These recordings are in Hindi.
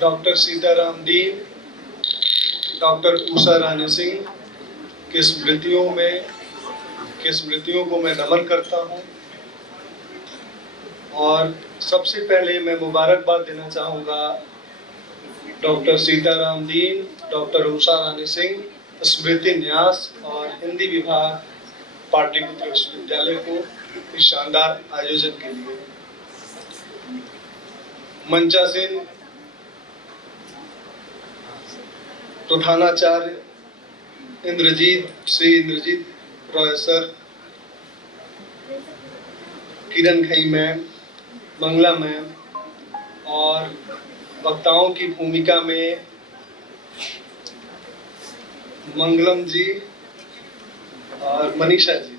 डॉक्टर सीताराम दीन, डॉक्टर उषा रानी सिंह की स्मृतियों को मैं नमन करता हूँ। और सबसे पहले मैं मुबारकबाद देना चाहूँगा डॉक्टर सीताराम दीन, डॉक्टर उषा रानी सिंह स्मृति न्यास और हिंदी विभाग पाटलिपुत्र विश्वविद्यालय को इस शानदार आयोजन के लिए। मंचासीन प्रधानाचार्य श्री इंद्रजीत रॉय सर, किरण घई मैम, मंगला मैम और वक्ताओं की भूमिका में मंगलम जी और मनीषा जी,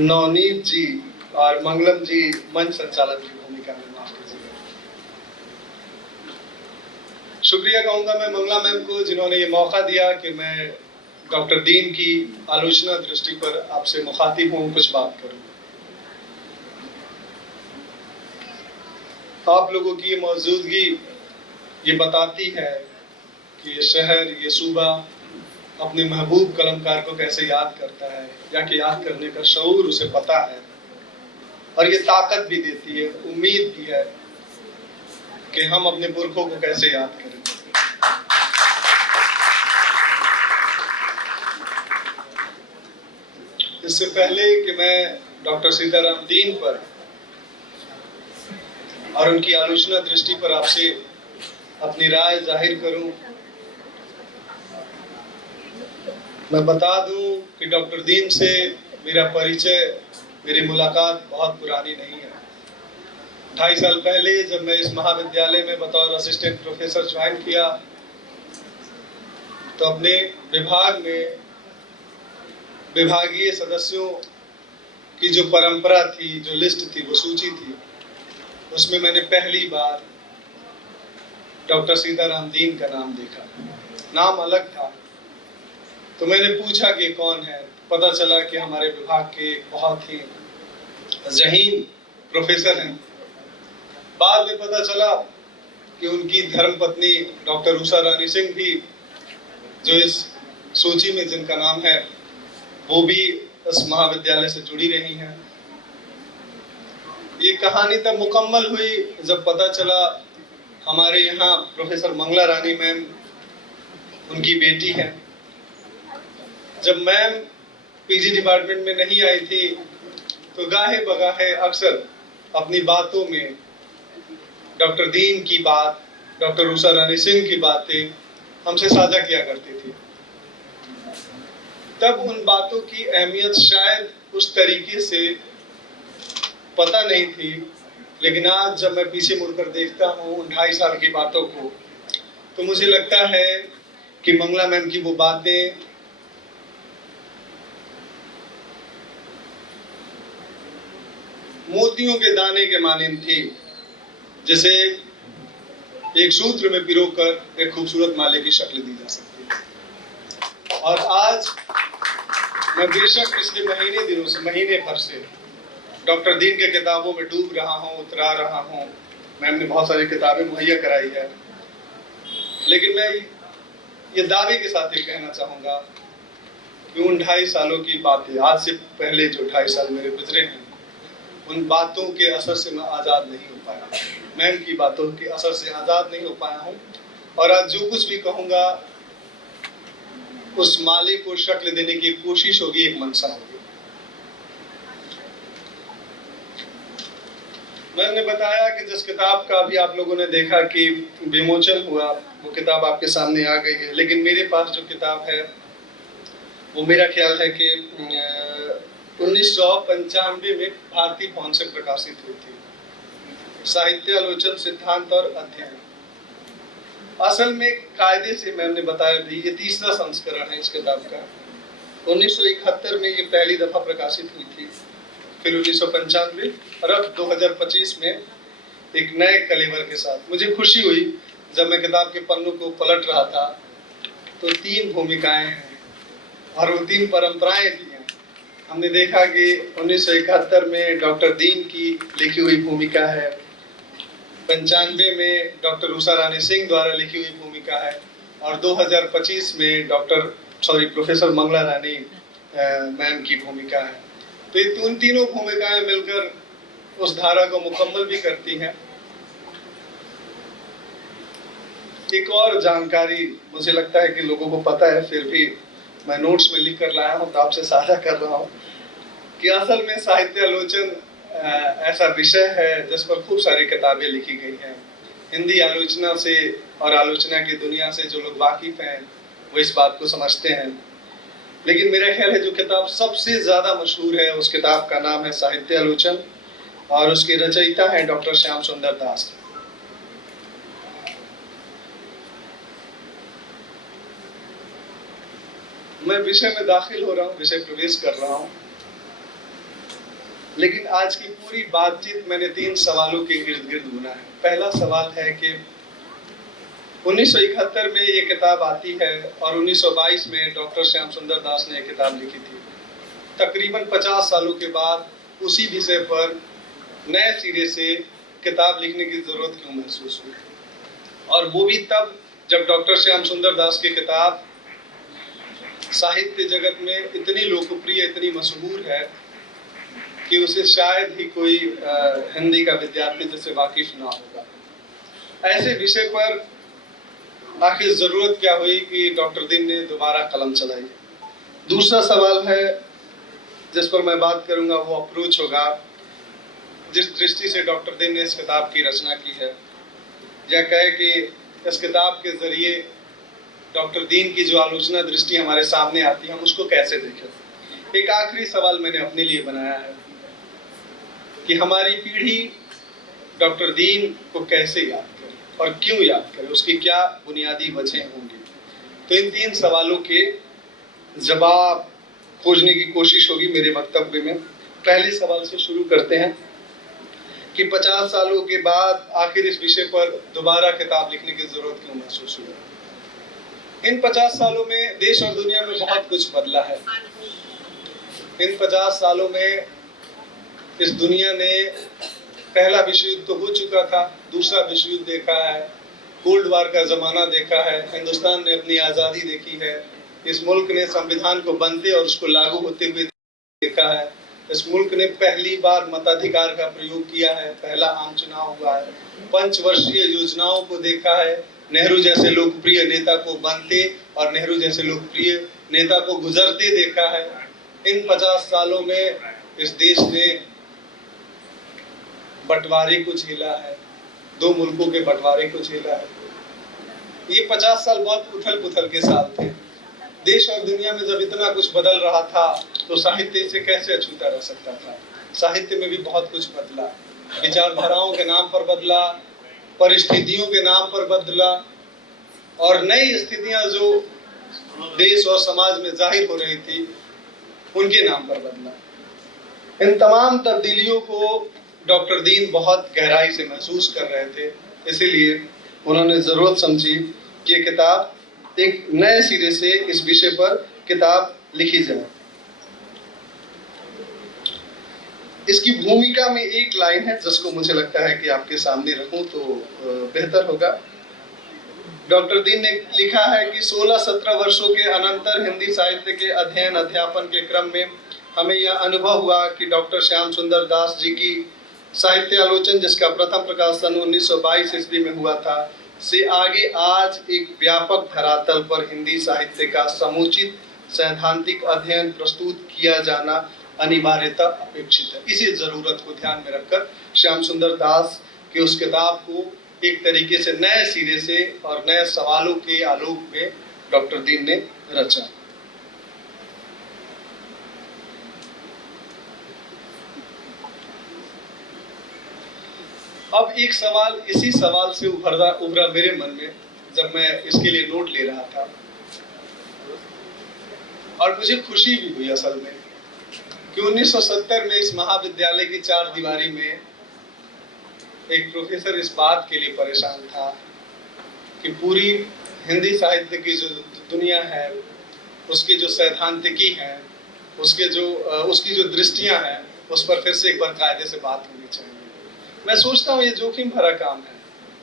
नवनीत जी और मंगलम जी मंच संचालक की भूमिका में। माफ कीजिएगा। शुक्रिया कहूंगा मैं मंगला मैम को, जिन्होंने ये मौका दिया कि मैं डॉक्टर दीन की आलोचना दृष्टि पर आपसे मुखातिब हूँ, कुछ बात करूँ। आप लोगों की ये मौजूदगी ये बताती है कि ये शहर, ये सूबा अपने महबूब कलमकार को कैसे याद करता है, या कि याद करने का शऊर उसे पता है। और ये ताकत भी देती है, उम्मीद भी है कि हम अपने पुरखों को कैसे याद करें। इससे पहले कि मैं डॉक्टर सीताराम दीन पर और उनकी आलोचना दृष्टि पर आपसे अपनी राय जाहिर करूं, मैं बता दूं कि डॉक्टर दीन से मेरा परिचय, मेरी मुलाकात बहुत पुरानी नहीं है। 2.5 साल पहले जब मैं इस महाविद्यालय में बतौर असिस्टेंट प्रोफेसर ज्वाइन किया, तो अपने विभाग में विभागीय सदस्यों की जो परंपरा थी, जो लिस्ट थी, वो सूची थी, उसमें मैंने पहली बार डॉक्टर सीताराम दीन का नाम देखा। नाम अलग था, तो मैंने पूछा कि कौन है। पता चला कि हमारे विभाग के बहुत ही ज़हीन प्रोफेसर हैं। बाद में पता चला कि उनकी धर्मपत्नी डॉक्टर उषा रानी सिंह भी, जो इस सूची में जिनका नाम है, वो भी इस महाविद्यालय से जुड़ी रही हैं। ये कहानी तब मुकम्मल हुई जब पता चला हमारे यहाँ प्रोफेसर मंगला रानी मैम, उनकी बेटी है। जब मैम पीजी डिपार्टमेंट में नहीं आई थी, तो गाहे बगाहे अक्सर अपनी बातों में डॉक्टर दीन की बात, डॉक्टर उषा रानी सिंह की बातें हमसे साझा किया करती थी। तब उन बातों की अहमियत शायद उस तरीके से पता नहीं थी, लेकिन आज जब मैं पीछे मुड़कर देखता हूँ उन 2.5 साल की बातों को, तो मुझे लगता है कि मंगला मैम की वो बातें मोतियों के दाने के मानिंद थी, जिसे एक सूत्र में पिरोकर एक खूबसूरत माले की शक्ल दी जा सकती है। और आज मैं बेशक पिछले महीने भर से डॉक्टर दीन के किताबों में डूब रहा हूँ, उतरा रहा हूँ। मैम ने बहुत सारी किताबें मुहैया कराई है, लेकिन मैं ये दावे के साथ ये कहना चाहूँगा कि उन 2.5 सालों की बातें, आज से पहले जो 2.5 साल मेरे गुजरे हैं, उन बातों के असर से मैं आज़ाद नहीं हो पाया। मैम की बातों के असर से आज़ाद नहीं हो पाया हूँ। और आज जो कुछ भी कहूँगा, उस माले को शक्ल देने की कोशिश होगी, एक मंशा होगी। मैंने बताया कि जिस किताब का भी आप लोगों ने देखा कि विमोचन हुआ, वो किताब आपके सामने आ गई है। लेकिन मेरे पास जो किताब है, वो मेरा ख्याल है कि 1995 में भारतीय भवन से प्रकाशित हुई थी, साहित्य आलोचन सिद्धांत और अध्ययन। असल में कायदे से मैंने बताया भी, ये 3रा संस्करण है इस किताब का। 1971 में ये पहली दफा प्रकाशित हुई थी, फिर 1995 और अब 2025 में एक नए कलेवर के साथ। मुझे खुशी हुई जब मैं किताब के पन्नों को पलट रहा था, तो 3 भूमिकाएं हैं और वो 3 परंपराएं भी हैं। हमने देखा कि 1971 में डॉक्टर दीन की लिखी हुई भूमिका है, 95 में डॉक्टर उषा रानी सिंह द्वारा लिखी हुई भूमिका है, और 2025 में प्रोफेसर मंगला रानी मैम की भूमिका है। तो ये उन तीनों भूमिकाएं मिलकर उस धारा को मुकम्मल भी करती हैं। एक और जानकारी मुझे लगता है कि लोगों को पता है, फिर भी मैं नोट्स में लिख कर लाया हूँ तो आपसे साझा कर रहा हूँ कि असल में साहित्य आलोचन ऐसा विषय है जिस पर खूब सारी किताबें लिखी गई हैं। हिंदी आलोचना से और आलोचना की दुनिया से जो लोग वाकिफ हैं वो इस बात को समझते हैं, लेकिन मेरा ख्याल है जो किताब सबसे ज़्यादा मशहूर है उस किताब का नाम है साहित्य आलोचन, और उसके रचयिता हैं डॉक्टर श्याम सुंदर दास। मैं विषय में दाखिल हो रहा हूँ, विषय प्रवेश कर रहा हूँ, लेकिन आज की पूरी बातचीत मैंने 3 सवालों के इर्द गिर्द बुना है। पहला सवाल है कि 1971 में ये किताब आती है और 1922 में डॉक्टर श्याम सुंदर दास ने ये किताब लिखी थी। तकरीबन 50 सालों के बाद उसी विषय पर नए सिरे से किताब लिखने की जरूरत क्यों महसूस हुई, और वो भी तब जब डॉक्टर श्याम सुंदर दास की किताब साहित्य जगत में इतनी लोकप्रिय, इतनी मशहूर है कि उसे शायद ही कोई हिंदी का विद्यार्थी जिससे वाकिफ ना होगा। ऐसे विषय पर आखिर जरूरत क्या हुई कि डॉक्टर दीन ने दोबारा कलम चलाई। दूसरा सवाल है जिस पर मैं बात करूंगा वो अप्रोच होगा जिस दृष्टि से डॉक्टर दीन ने इस किताब की रचना की है, या कहे कि इस किताब के जरिए डॉक्टर दीन की जो आलोचना दृष्टि हमारे सामने आती है हम उसको कैसे देखें। एक आखिरी सवाल मैंने अपने लिए बनाया है कि हमारी पीढ़ी डॉक्टर दीन को कैसे याद करे और क्यों याद करे, उसकी क्या बुनियादी वजह होंगी। तो इन 3 सवालों के जवाब खोजने की कोशिश होगी मेरे वक्तव्य में। पहले सवाल से शुरू करते हैं कि 50 सालों के बाद आखिर इस विषय पर दोबारा किताब लिखने की जरूरत क्यों महसूस हुई। इन 50 सालों में देश और दुनिया में बहुत कुछ बदला है। इन 50 सालों में इस दुनिया ने पहला विश्व युद्ध तो हो चुका था, दूसरा विश्व युद्ध देखा है, कोल्ड वार का जमाना देखा है, हिंदुस्तान ने अपनी आज़ादी देखी है, इस मुल्क ने संविधान को बनते और उसको लागू होते हुए देखा है, इस मुल्क ने पहली बार मताधिकार का प्रयोग किया है, पहला आम चुनाव हुआ है, पंचवर्षीय योजनाओं को देखा है, नेहरू जैसे लोकप्रिय नेता को बनते और नेहरू जैसे लोकप्रिय नेता को गुजरते देखा है। इन 50 सालों में इस देश ने बंटवारे को झेला है, 2 मुल्कों के बंटवारे को झेला है। ये 50 साल बहुत उथल पुथल के साल थे। देश और दुनिया में जब इतना कुछ बदल रहा था तो साहित्य इसे कैसे अछूता रह सकता था। साहित्य में भी बहुत कुछ बदला, विचारधाराओं के नाम पर बदला, परिस्थितियों के नाम पर बदला, और नई स्थितियां जो देश और समाज में जाहिर हो रही थी उनके नाम पर बदला। इन तमाम तब्दीलियों को डॉक्टर दीन बहुत गहराई से महसूस कर रहे थे, इसीलिए उन्होंने जरूरत समझी कि ये किताब एक नए सिरे से इस विषय पर किताब लिखी जाए। इसकी भूमिका में एक लाइन है जिसको मुझे लगता है कि आपके सामने रखूं तो बेहतर होगा। डॉक्टर दीन ने लिखा है कि 16-17 वर्षों के अनंतर हिंदी साहित्य के अध्ययन अध्यापन के क्रम में हमें यह अनुभव हुआ कि डॉक्टर श्याम सुंदर दास जी की साहित्य आलोचन, जिसका प्रथम प्रकाशन 1922 ईस्वी में हुआ था, से आगे आज एक व्यापक धरातल पर हिंदी साहित्य का समुचित सैद्धांतिक अध्ययन प्रस्तुत किया जाना अनिवार्यता अपेक्षित है। इसी जरूरत को ध्यान में रखकर श्याम सुंदर दास की उस किताब को एक तरीके से नए सिरे से और नए सवालों के आलोक में डॉक्टर दीन ने रचा। अब एक सवाल इसी सवाल से उभरा मेरे मन में जब मैं इसके लिए नोट ले रहा था, और मुझे खुशी भी हुई असल में कि 1970 में इस महाविद्यालय की 4 दीवारी में एक प्रोफेसर इस बात के लिए परेशान था कि पूरी हिंदी साहित्य की जो दुनिया है, उसके जो सैद्धांतिकी हैं, उसकी जो दृष्टियां हैं, उस पर फिर से एक बार कायदे से बात होनी चाहिए। मैं सोचता हूँ ये जोखिम भरा काम है,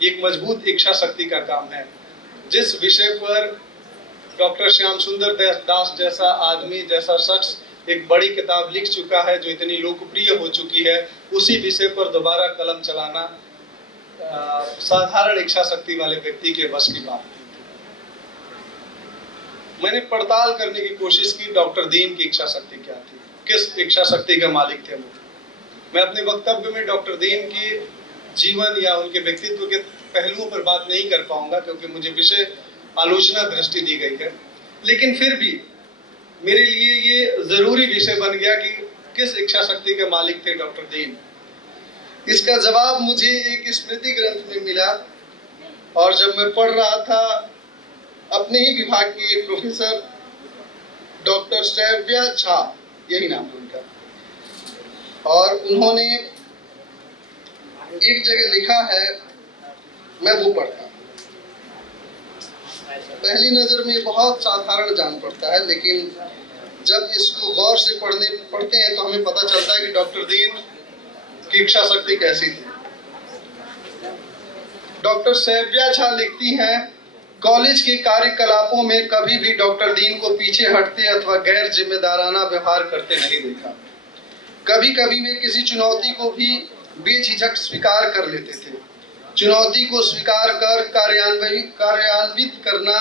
एक मजबूत इच्छा शक्ति का काम है। जिस विषय पर डॉक्टर श्याम सुंदर दास जैसा आदमी, जैसा शख्स एक बड़ी किताब लिख चुका है जो इतनी लोकप्रिय हो चुकी है, उसी विषय पर दोबारा कलम चलाना साधारण इच्छा शक्ति वाले व्यक्ति के बस की बात नहीं थी। मैंने पड़ताल करने की कोशिश की डॉक्टर दीन की इच्छा शक्ति क्या थी, किस इच्छा शक्ति के मालिक थे वो। मैं अपने वक्तव्य में डॉक्टर दीन की जीवन या उनके व्यक्तित्व के पहलुओं पर बात नहीं कर पाऊंगा क्योंकि मुझे विषय आलोचना दृष्टि दी गई है, लेकिन फिर भी मेरे लिए ये जरूरी विषय बन गया कि किस इच्छा शक्ति के मालिक थे डॉक्टर दीन। इसका जवाब मुझे एक स्मृति ग्रंथ में मिला, और जब मैं पढ़ रहा था, अपने ही विभाग के एक प्रोफेसर डॉक्टर श्रव्या झा, यही नाम है उनका, और उन्होंने एक जगह लिखा है, मैं वो पढ़ता हूँ। पहली नजर में बहुत साधारण जान पड़ता है, लेकिन जब इसको गौर से पढ़ते हैं तो हमें पता चलता है कि डॉक्टर दीन की इच्छा शक्ति कैसी थी। डॉक्टर श्रव्या झा लिखती हैं, कॉलेज के कार्यकलापों में कभी भी डॉक्टर दीन को पीछे हटते अथवा गैर जिम्मेदाराना व्यवहार करते नहीं देखा। कभी कभी वे किसी चुनौती को भी बेझिझक स्वीकार कर लेते थे। चुनौती को स्वीकार कर कार्यान्वित करना।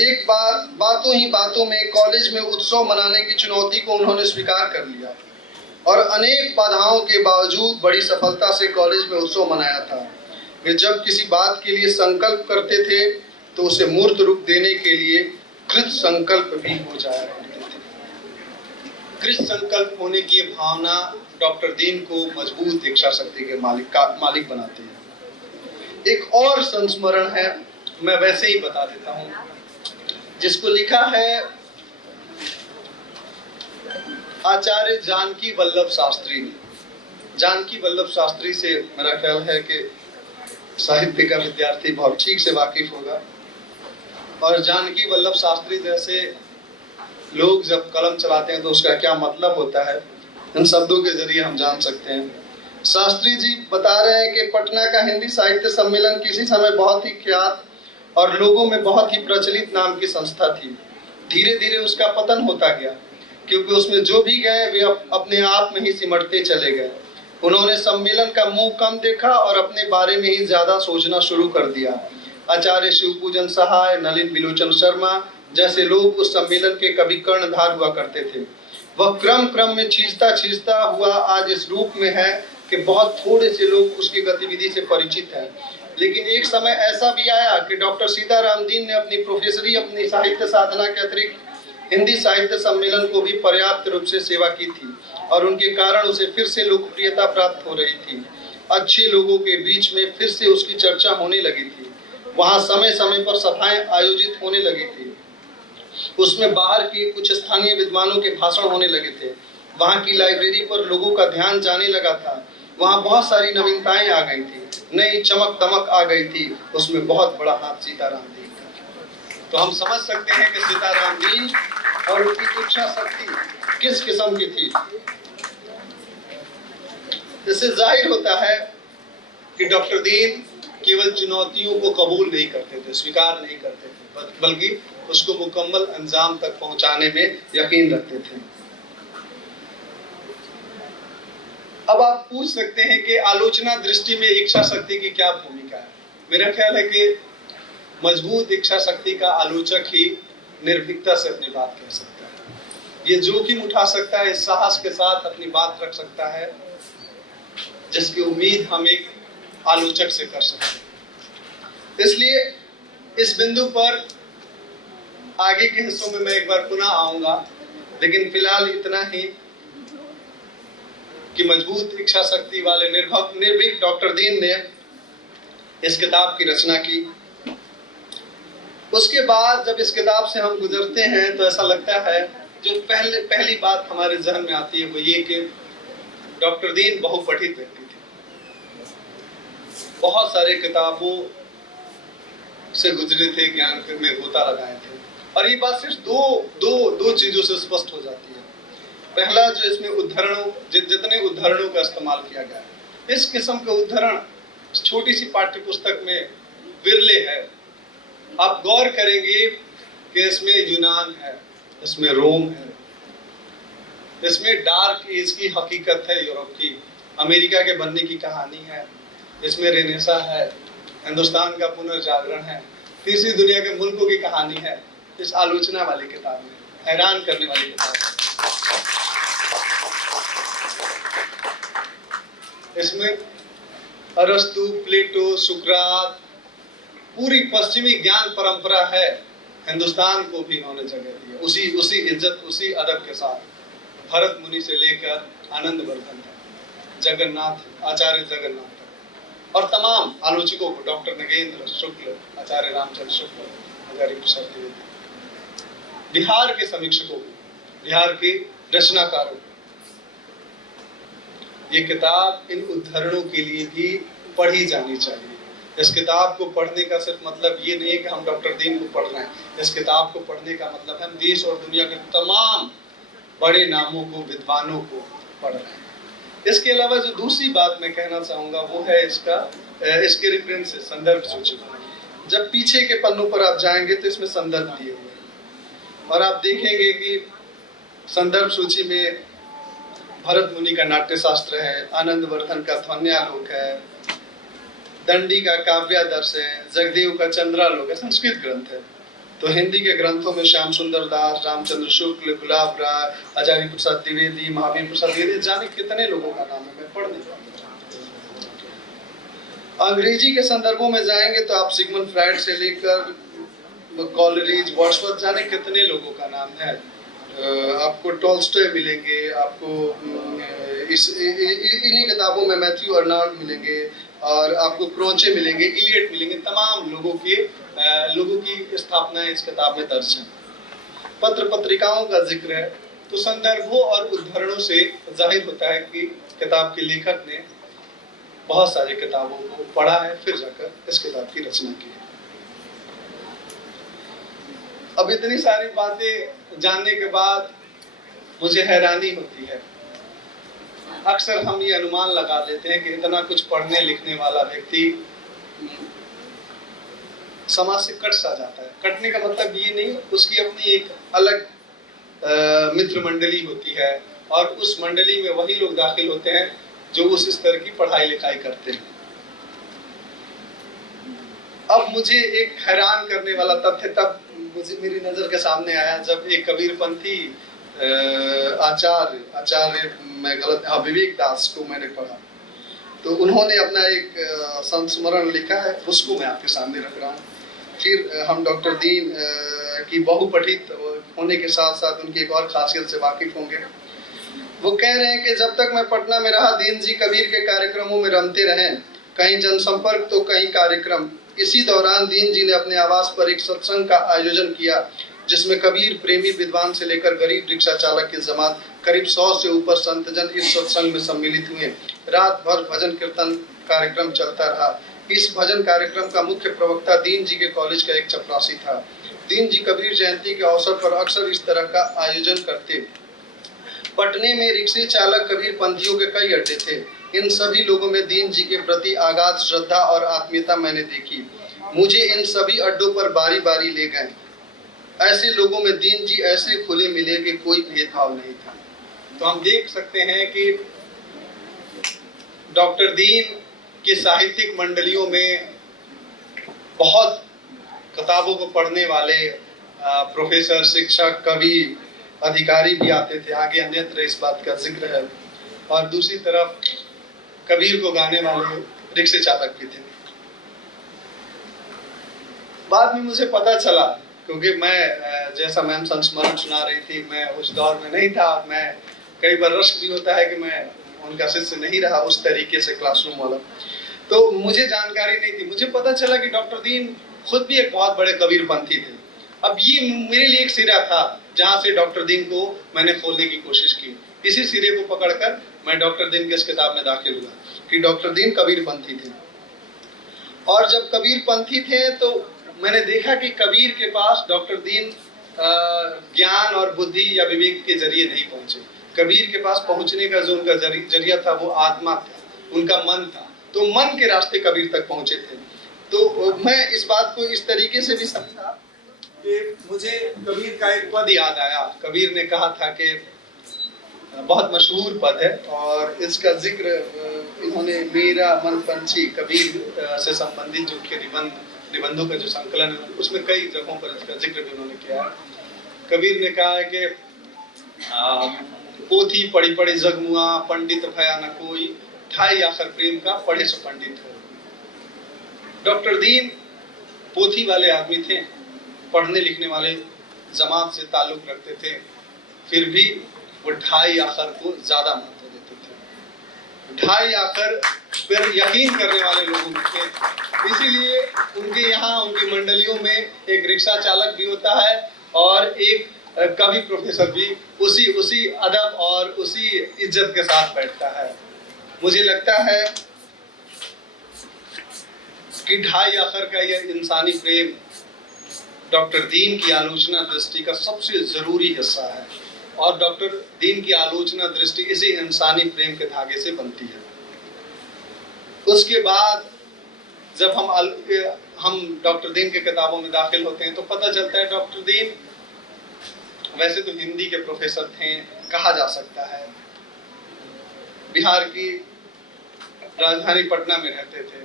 एक बार बातों ही बातों में कॉलेज में उत्सव मनाने की चुनौती को उन्होंने स्वीकार कर लिया और अनेक बाधाओं के बावजूद बड़ी सफलता से कॉलेज में उत्सव मनाया था। वे जब किसी बात के लिए संकल्प करते थे तो उसे मूर्त रूप देने के लिए कृत संकल्प भी हो जाया करते थे। कृत संकल्प होने की भावना डॉक्टर दीन को मजबूत इच्छा शक्ति के मालिक बनाते हैं। एक और संस्मरण है, मैं वैसे ही बता देता हूं, जिसको लिखा है आचार्य जानकी वल्लभ शास्त्री ने। जानकी वल्लभ शास्त्री से मेरा ख्याल है कि साहित्य का विद्यार्थी बहुत ठीक से वाकिफ होगा, और जानकी वल्लभ शास्त्री जैसे लोग जब कलम चलाते हैं तो उसका क्या मतलब होता है, इन शब्दों के जरिए हम जान सकते हैं। शास्त्री जी बता रहे हैं कि पटना का हिंदी साहित्य सम्मेलन किसी समय बहुत ही ख्यात और लोगों में बहुत ही प्रचलित नाम की संस्था थी। धीरे धीरे उसका पतन होता गया क्योंकि उसमें जो भी गए वे अपने आप में ही सिमटते चले गए। उन्होंने सम्मेलन का मुंह कम देखा और अपने बारे में ही ज्यादा सोचना शुरू कर दिया। आचार्य शिवपूजन सहाय, नलिन बिलोचन शर्मा जैसे लोग उस सम्मेलन के कभी कर्णधार हुआ करते थे। वह क्रम में खींचता हुआ आज इस रूप में है कि बहुत थोड़े से लोग उसकी गतिविधि से परिचित हैं। लेकिन एक समय ऐसा भी आया कि डॉक्टर सीताराम दीन ने अपनी प्रोफेसरी, अपनी साहित्य साधना के अतिरिक्त हिंदी साहित्य सम्मेलन को भी पर्याप्त रूप से सेवा की थी और उनके कारण उसे फिर से लोकप्रियता प्राप्त हो रही थी। अच्छे लोगों के बीच में फिर से उसकी चर्चा होने लगी थी। वहाँ समय समय पर सभाएं आयोजित होने लगी थी। उसमें बाहर के कुछ स्थानीय विद्वानों के भाषण होने लगे थे। वहाँ की लाइब्रेरी पर लोगों का ध्यान जाने लगा था। वहाँ बहुत सारी नवीनताएं आ गई थी, नई चमक दमक आ गई थी। उसमें बहुत बड़ा हाथ सीताराम दीन का। तो हम समझ सकते हैं कि सीताराम दीन और उनकी इच्छा शक्ति किस किस्म की थी। इससे जाहिर होता है कि डॉक्टर दीन केवल चुनौतियों को कबूल नहीं करते थे, स्वीकार नहीं करते थे, बल्कि उसको मुकम्मल अंजाम तक पहुंचाने में यकीन रखते थे। अब आप पूछ सकते हैं कि आलोचना दृष्टि में इच्छा शक्ति की क्या भूमिका है। मेरा ख्याल है कि मजबूत इच्छा शक्ति का आलोचक ही निर्भीकता से अपनी बात कह सकता है। ये जोखिम उठा सकता है, साहस के साथ अपनी बात रख सकता है, जिसकी उम्मीद हम एक आलोचक से कर सकते हैं। इसलिए इस बिंदु पर आगे के हिस्सों में मैं एक बार पुनः आऊंगा, लेकिन फिलहाल इतना ही कि मजबूत इच्छा शक्ति वाले निर्भीक डॉक्टर दीन ने इस किताब की रचना की। उसके बाद जब इस किताब से हम गुजरते हैं तो ऐसा लगता है, जो पहली बात हमारे जहन में आती है वो ये कि डॉक्टर दीन बहुपठित व्यक्ति थे। बहुत सारे किताबों से गुजरे थे, ज्ञान में गोता लगाए थे, और ये बात सिर्फ दो चीजों से स्पष्ट हो जाती है। पहला, जो इसमें उद्धरणों, जितने उद्धरणों का इस्तेमाल किया गया है, इस किस्म के उद्धरण छोटी सी पाठ्य पुस्तक में विरले है। आप गौर करेंगे कि इसमें यूनान है, इसमें रोम है, इसमें डार्क एज की हकीकत है, यूरोप की, अमेरिका के बनने की कहानी है, इसमें रेनेसा है, हिंदुस्तान का पुनर्जागरण है, तीसरी दुनिया के मुल्कों की कहानी है। इस आलोचना वाली किताब में हैरान करने वाली किताब है। इसमें अरस्तु, प्लेटो, सुकरात, पूरी पश्चिमी ज्ञान परंपरा है, हिंदुस्तान को भी इन्होंने जगह दी है, उसी इज्जत, उसी अदब के साथ। भरत मुनि से लेकर आनंद वर्धन तक, जगन्नाथ, आचार्य जगन्नाथ तक, और तमाम आलोचकों को, डॉक्टर नगेंद्र शुक्ल, आचार्य रामचंद्र शुक्ल, आचार्य प्रसाद द्विवेदी, बिहार के समीक्षकों को, बिहार के रचनाकारों को, ये किताब इन उद्धरणों के लिए भी पढ़ी जानी चाहिए। इस किताब को पढ़ने का सिर्फ मतलब ये नहीं है कि हम डॉक्टर दीन को पढ़ रहे हैं। इस किताब को पढ़ने का मतलब है हम देश और दुनिया के तमाम बड़े नामों को, विद्वानों को पढ़ रहे हैं। इसके अलावा जो दूसरी बात मैं कहना चाहूँगा वो है इसके रेफरेंसेस, संदर्भ सूची। जब पीछे के पन्नों पर आप जाएंगे तो इसमें संदर्भ दिए हुए हैं और आप देखेंगे कि संदर्भ सूची में भरत मुनि का नाट्य शास्त्र है, आनंद वर्धन का ध्वन्यालोक है, दंडी का काव्यादर्श है, जगदेव का चंद्रालोक है, संस्कृत ग्रंथ है। तो हिंदी के ग्रंथों में श्याम सुंदर दास, रामचंद्र शुक्ल, गुलाब राय, आचार्य प्रसाद द्विवेदी, महावीर प्रसाद द्विवेदी, जाने कितने लोगों का नाम है, मैं पढ़ नहीं पाऊंगा। अंग्रेजी के संदर्भों में जाएंगे तो आप सिगमंड फ्राइड से लेकर कॉलरिज, वर्ड्सवर्थ, जाने कितने लोगों का नाम है। आपको टॉल्स्टॉय मिलेंगे, आपको इन्हीं किताबों में मैथ्यू अर्नाल्ड मिलेंगे और आपको क्रोचे मिलेंगे, इलियट मिलेंगे, तमाम लोगों की स्थापना इस किताब में दर्ज है। पत्र पत्रिकाओं का जिक्र है। तो संदर्भों और उद्धरणों से जाहिर होता है कि किताब के लेखक ने बहुत सारी किताबों को पढ़ा है, फिर जाकर इस किताब की रचना की है। अब इतनी सारी बातें जानने के बाद मुझे हैरानी होती है। अक्सर हम ये अनुमान लगा लेते हैं कि इतना कुछ पढ़ने लिखने वाला व्यक्ति समाज से कट सा जाता है। कटने का मतलब ये नहीं, उसकी अपनी एक अलग मित्र मंडली होती है और उस मंडली में वही लोग दाखिल होते हैं जो उस स्तर की पढ़ाई लिखाई करते हैं। अब मुझे एक हैरान करने वाला तथ्य तब मेरी नजर के सामने आया जब एक कबीरपंथी आचार्य मैं गलत, हाँ, विवेक दास को मैंने पढ़ा। तो उन्होंने अपना एक संस्मरण लिखा है, उसको मैं आपके सामने रख रहा हूँ। फिर हम डॉक्टर दीन की बहुपठित होने के साथ साथ उनकी एक और खासियत से वाकिफ होंगे। वो कह रहे हैं कि जब तक मैं पटना में रहा, दीन जी कबीर के कार्यक्रमों में रमते रहे, कहीं जनसंपर्क तो कहीं कार्यक्रम। इसी दौरान दीन जी ने अपने आवास पर एक सत्संग का आयोजन किया जिसमें कबीर प्रेमी विद्वान से लेकर गरीब रिक्शा चालक की जमात, करीब 100 से ऊपर संतजन इस सत्संग में सम्मिलित हुए। रात भर भजन कीर्तन कार्यक्रम चलता रहा। इस भजन कार्यक्रम का मुख्य प्रवक्ता दीन जी के कॉलेज का एक चपरासी था। दीन जी कबीर जयंती के अवसर पर अक्सर इस तरह का आयोजन करते। पटने में रिक्शे चालक कबीर पंथियों के कई अड्डे थे। इन सभी लोगों में दीन जी के प्रति आगाध श्रद्धा और आत्मीयता मैंने देखी। मुझे इन सभी अड्डों पर बारी बारी ले गए। ऐसे लोगों में दीन जी ऐसे खुले मिले कि कोई भेदभाव नहीं था। तो हम देख सकते हैं कि डॉक्टर दीन की साहित्यिक मंडलियों में बहुत किताबों को पढ़ने वाले प्रोफेसर, शिक्षक, कवि, अधिकारी भी आते थे। आगे अन्यत्र इस बात का जिक्र है। और दूसरी तरफ कबीर को गाने वाले रिक्शे चालक भी थे। बाद में मुझे पता चला, क्योंकि मैं, जैसा मैम संस्मरण सुना रही थी, मैं उस दौर में नहीं था। मैं कई बार रश्क भी होता है कि मैं उनका शिष्य नहीं रहा उस तरीके से क्लासरूम वाला। तो मुझे जानकारी नहीं थी। मुझे पता चला कि डॉक्टर दीन खुद भी एक बहुत बड़े कबीरपंथी थे। अब ये मेरे लिए एक सिरा था जहाँ से डॉक्टर दीन को मैंने खोलने की कोशिश की। इसी सिरे को पकड़कर मैं डॉक्टर दीन के इस किताब में दाखिल हुआ कि डॉक्टर दीन कबीरपंथी थे। और जब कबीरपंथी थे तो मैंने देखा कि कबीर के पास डॉक्टर दीन ज्ञान और बुद्धि या विवेक के जरिए नहीं पहुंचे। कबीर के पास पहुंचने का जो उनका जरिया था वो आत्मा था, उनका मन था, तो मन के रास्ते कबीर तक पहुंचे थे। तो मैं इस बात को इस तरीके से भी समझा कि मुझे कबीर का एक पद याद आया। कबीर ने कहा था कि बहुत मशहूर पद है और इसका जिक्र इन्होंने मेरा मन पंछी कबीर से संबंधित जो उनके निबंधों का जो संकलन है उसमें कई जगहों पर इसका जिक्र भी उन्होंने किया है। कबीर ने कहा है कि पोथी पढ़ी पढ़ी जगमुआ पंडित भया न कोई, ठाई आखर प्रेम का पढ़े सो पंडित हो। डॉक्टर दीन पोथी वाले आदमी थे, पढ़ने लिखने वाले जमात से ताल्लुक रखते थे, फिर भी वो ढाई आखर को ज्यादा महत्व देते थे। ढाई आखर पर यकीन करने वाले लोगों में थे। इसीलिए उनके यहाँ उनकी मंडलियों में एक रिक्शा चालक भी होता है और एक कवि प्रोफेसर भी उसी अदब और उसी इज्जत के साथ बैठता है। मुझे लगता है कि ढाई आखर का यह इंसानी प्रेम डॉक्टर दीन की आलोचना दृष्टि का सबसे जरूरी हिस्सा है और डॉक्टर दीन की आलोचना दृष्टि इसी इंसानी प्रेम के धागे से बनती है। उसके बाद जब हम डॉक्टर दीन के किताबों में दाखिल होते हैं तो पता चलता है डॉक्टर दीन वैसे तो हिंदी के प्रोफेसर थे, कहा जा सकता है बिहार की राजधानी पटना में रहते थे,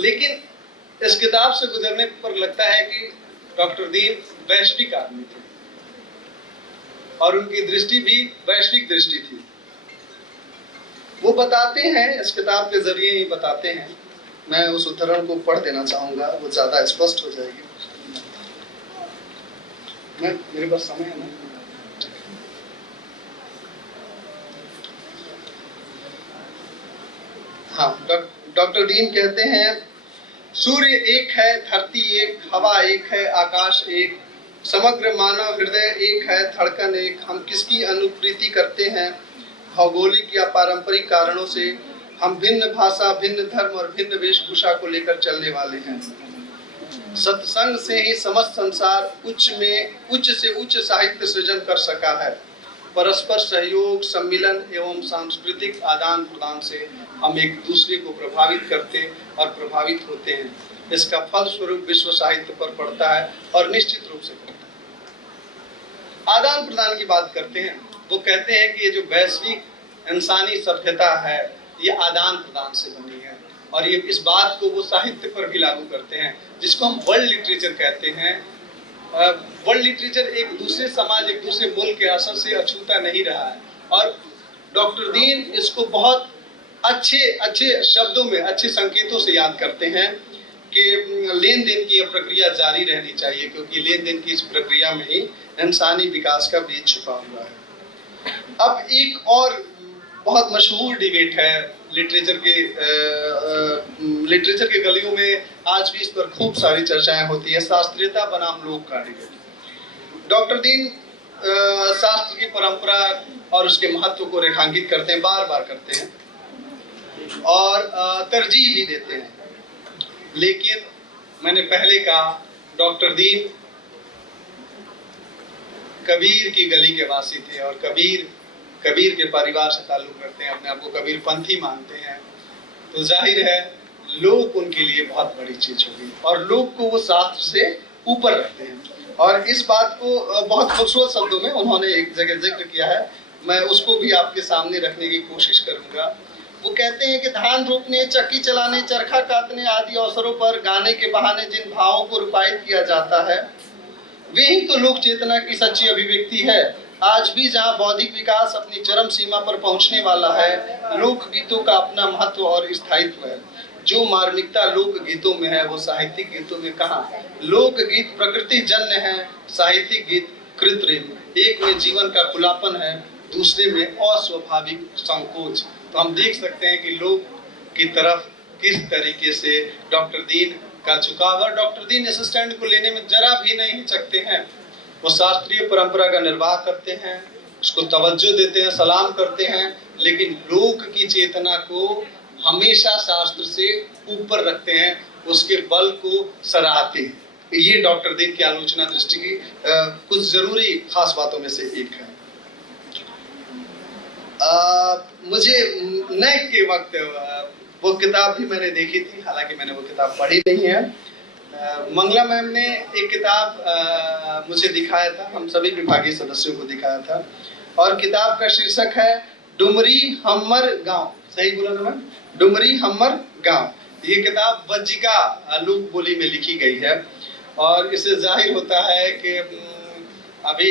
लेकिन इस किताब से गुजरने पर लगता है कि डॉक्टर दीन वैश्विक आदमी थे और उनकी दृष्टि भी वैश्विक दृष्टि थी। वो बताते हैं, इस किताब के जरिए ही बताते हैं, मैं उस उद्धरण को पढ़ देना चाहूंगा, वो ज्यादा स्पष्ट हो जाएगी। मेरे पास समय है ना? हाँ, डॉक्टर दीन कहते हैं सूर्य एक है, धरती एक, हवा एक है, आकाश एक, समग्र मानव हृदय एक है, धड़कन एक। हम किसकी अनुकृति करते हैं? भौगोलिक या पारंपरिक कारणों से हम भिन्न भाषा, भिन्न धर्म और भिन्न वेशभूषा को लेकर चलने वाले हैं। सत्संग से ही समस्त संसार उच्च से उच्च साहित्य सृजन कर सका है। परस्पर सहयोग, सम्मिलन एवं सांस्कृतिक आदान प्रदान से हम एक दूसरे को प्रभावित करते और प्रभावित होते हैं। इसका फल स्वरूप विश्व साहित्य पर पड़ता है और निश्चित रूप से पड़ता है। आदान प्रदान की बात करते हैं, वो कहते हैं कि ये जो वैश्विक इंसानी सभ्यता है ये आदान प्रदान से बनी है और ये इस बात को वो साहित्य पर भी लागू करते हैं, जिसको हम वर्ल्ड लिटरेचर कहते हैं। वर्ल्ड लिटरेचर एक दूसरे समाज, एक दूसरे मुल्क के असर से अछूता नहीं रहा है और डॉक्टर दीन इसको बहुत अच्छे शब्दों में, अच्छे संकेतों से याद करते हैं कि लेन देन की यह प्रक्रिया जारी रहनी चाहिए, क्योंकि लेन देन की इस प्रक्रिया में ही इंसानी विकास का बीज छुपा हुआ है। अब एक और बहुत मशहूर डिबेट है लिटरेचर के गलियों में, आज भी इस पर खूब सारी चर्चाएं होती है, शास्त्रीयता बनाम लोक का डिबेट। डॉक्टर दीन शास्त्र की परंपरा और उसके महत्व को रेखांकित करते हैं, बार बार करते हैं और तरजीह भी देते हैं। लेकिन मैंने पहले कहा डॉक्टर दीन कबीर की गली के वासी थे और कबीर के परिवार से ताल्लुक रखते हैं, अपने आप को कबीर पंथी मानते हैं, तो जाहिर है लोक उनके लिए बहुत बड़ी चीज होगी और लोक को वो शास्त्र से ऊपर रखते हैं। और इस बात को बहुत खूबसूरत शब्दों में उन्होंने एक जगह जिक्र किया है, मैं उसको भी आपके सामने रखने की कोशिश करूंगा। वो कहते हैं कि धान रोपने, चक्की चलाने, चरखा काटने आदि अवसरों पर गाने के बहाने जिन भावों को रूपायित किया जाता है वे ही तो लोक चेतना की सच्ची अभिव्यक्ति है। आज भी जहाँ बौद्धिक विकास अपनी चरम सीमा पर पहुंचने वाला है, लोक गीतों का अपना महत्व और स्थायित्व है। जो मार्मिकता लोक गीतों में है वो साहित्यिक गीतों में कहाँ। लोक गीत प्रकृति जन्य है, साहित्यिक गीत कृत्रिम। एक में जीवन का खुलापन है, दूसरे में अस्वाभाविक संकोच। तो हम देख सकते हैं कि लोक की तरफ किस तरीके से डॉक्टर दीन का झुकाव है। डॉक्टर दीन इस स्टैंड को लेने में जरा भी नहीं हिचकते हैं। वो शास्त्रीय परंपरा का निर्वाह करते हैं, उसको तवज्जो देते हैं, सलाम करते हैं, लेकिन लोक की चेतना को हमेशा शास्त्र से ऊपर रखते हैं, उसके बल को सराहते हैं। ये डॉक्टर दीन की आलोचना दृष्टि की कुछ जरूरी खास बातों में से एक है। मुझे नैक के वक्त वो किताब भी मैंने देखी थी, हालांकि मैंने वो किताब पढ़ी नहीं है। मंगला मैम ने एक किताब मुझे दिखाया था, हम सभी विभागीय सदस्यों को दिखाया था, और किताब का शीर्षक है डुमरी हम्मर गांव। सही बोला ना मैम? डुमरी हम्मर गांव। ये किताब वज्जिका लोक बोली में लिखी गई है, और इससे जाहिर होता है कि अभी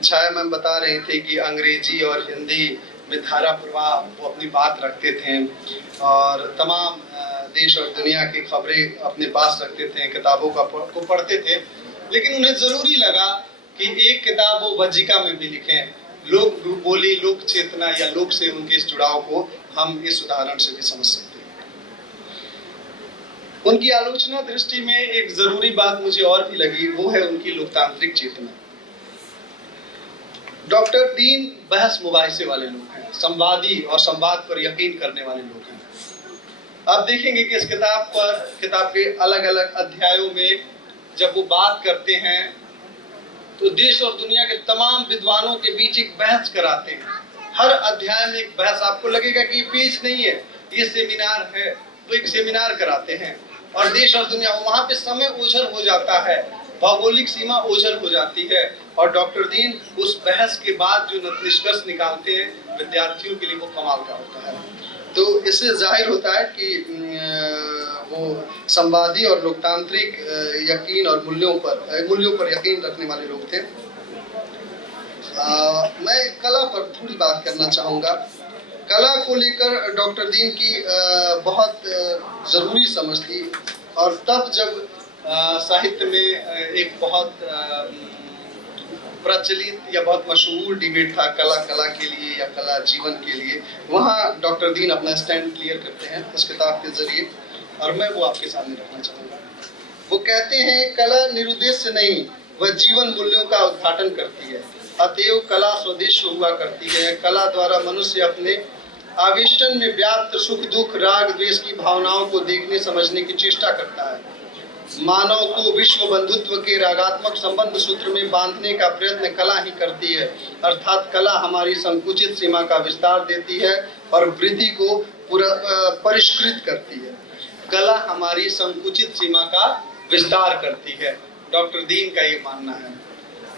छाया मैम बता रही थी कि अंग्रेजी और हिंदी में धारा प्रवाह वो अपनी बात रखते थे, और तमाम देश और दुनिया की खबरें अपने पास रखते थे, किताबों को पढ़ते थे। लेकिन उन्हें जरूरी लगा कि एक किताब वो वज्जिका में भी लिखें, लोक बोली, लोक चेतना या लोक से उनके इस जुड़ाव को हम इस उदाहरण से भी समझ सकते हैं। उनकी आलोचना दृष्टि में एक जरूरी बात मुझे और भी लगी, वो है उनकी लोकतांत्रिक चेतना। डॉक्टर दीन बहस मुबाहिसे वाले लोग हैं, संवादी और संवाद पर यकीन करने वाले लोग हैं। आप देखेंगे कि इस किताब के अलग अलग अध्यायों में जब वो बात करते हैं तो देश और दुनिया के तमाम विद्वानों के बीच एक बहस कराते हैं। हर अध्याय में एक बहस, आपको लगेगा कि ये पेज नहीं है, ये सेमिनार है, तो एक सेमिनार कराते हैं, और देश और दुनिया, वहां पे समय ओझल हो जाता है, भौगोलिक सीमा ओझल हो जाती है, और डॉक्टर दीन उस बहस के बाद जो निष्कर्ष निकालते हैं विद्यार्थियों के लिए वो कमाल का होता है। तो इससे जाहिर होता है कि वो संवादी और लोकतांत्रिक यकीन और मूल्यों पर यकीन रखने वाले लोग थे। मैं कला पर थोड़ी बात करना चाहूँगा। कला को लेकर डॉक्टर दीन की बहुत ज़रूरी समझ थी, और तब जब साहित्य में एक बहुत प्रचलित या बहुत मशहूर डिबेट था कला के लिए या कला जीवन के लिए, वहाँ डॉक्टर दीन अपना स्टैंड क्लियर करते हैं इस किताब के जरिए, और मैं वो आपके सामने रखना चाहूँगा। वो कहते हैं, कला निरुद्देश्य नहीं, वह जीवन मूल्यों का उद्घाटन करती है, अतएव कला स्वदेश्य हुआ करती है। कला द्वारा मनुष्य अपने आवेष्टन में व्याप्त सुख दुख राग द्वेष की भावनाओं को देखने समझने की चेष्टा करता है। मानव को विश्व बंधुत्व के रागात्मक संबंध सूत्र में बांधने का प्रयत्न कला ही करती है, अर्थात कला हमारी संकुचित सीमा का विस्तार देती है और वृद्धि को परिष्कृत करती है। कला हमारी संकुचित सीमा का विस्तार करती है, डॉक्टर दीन का ये मानना है,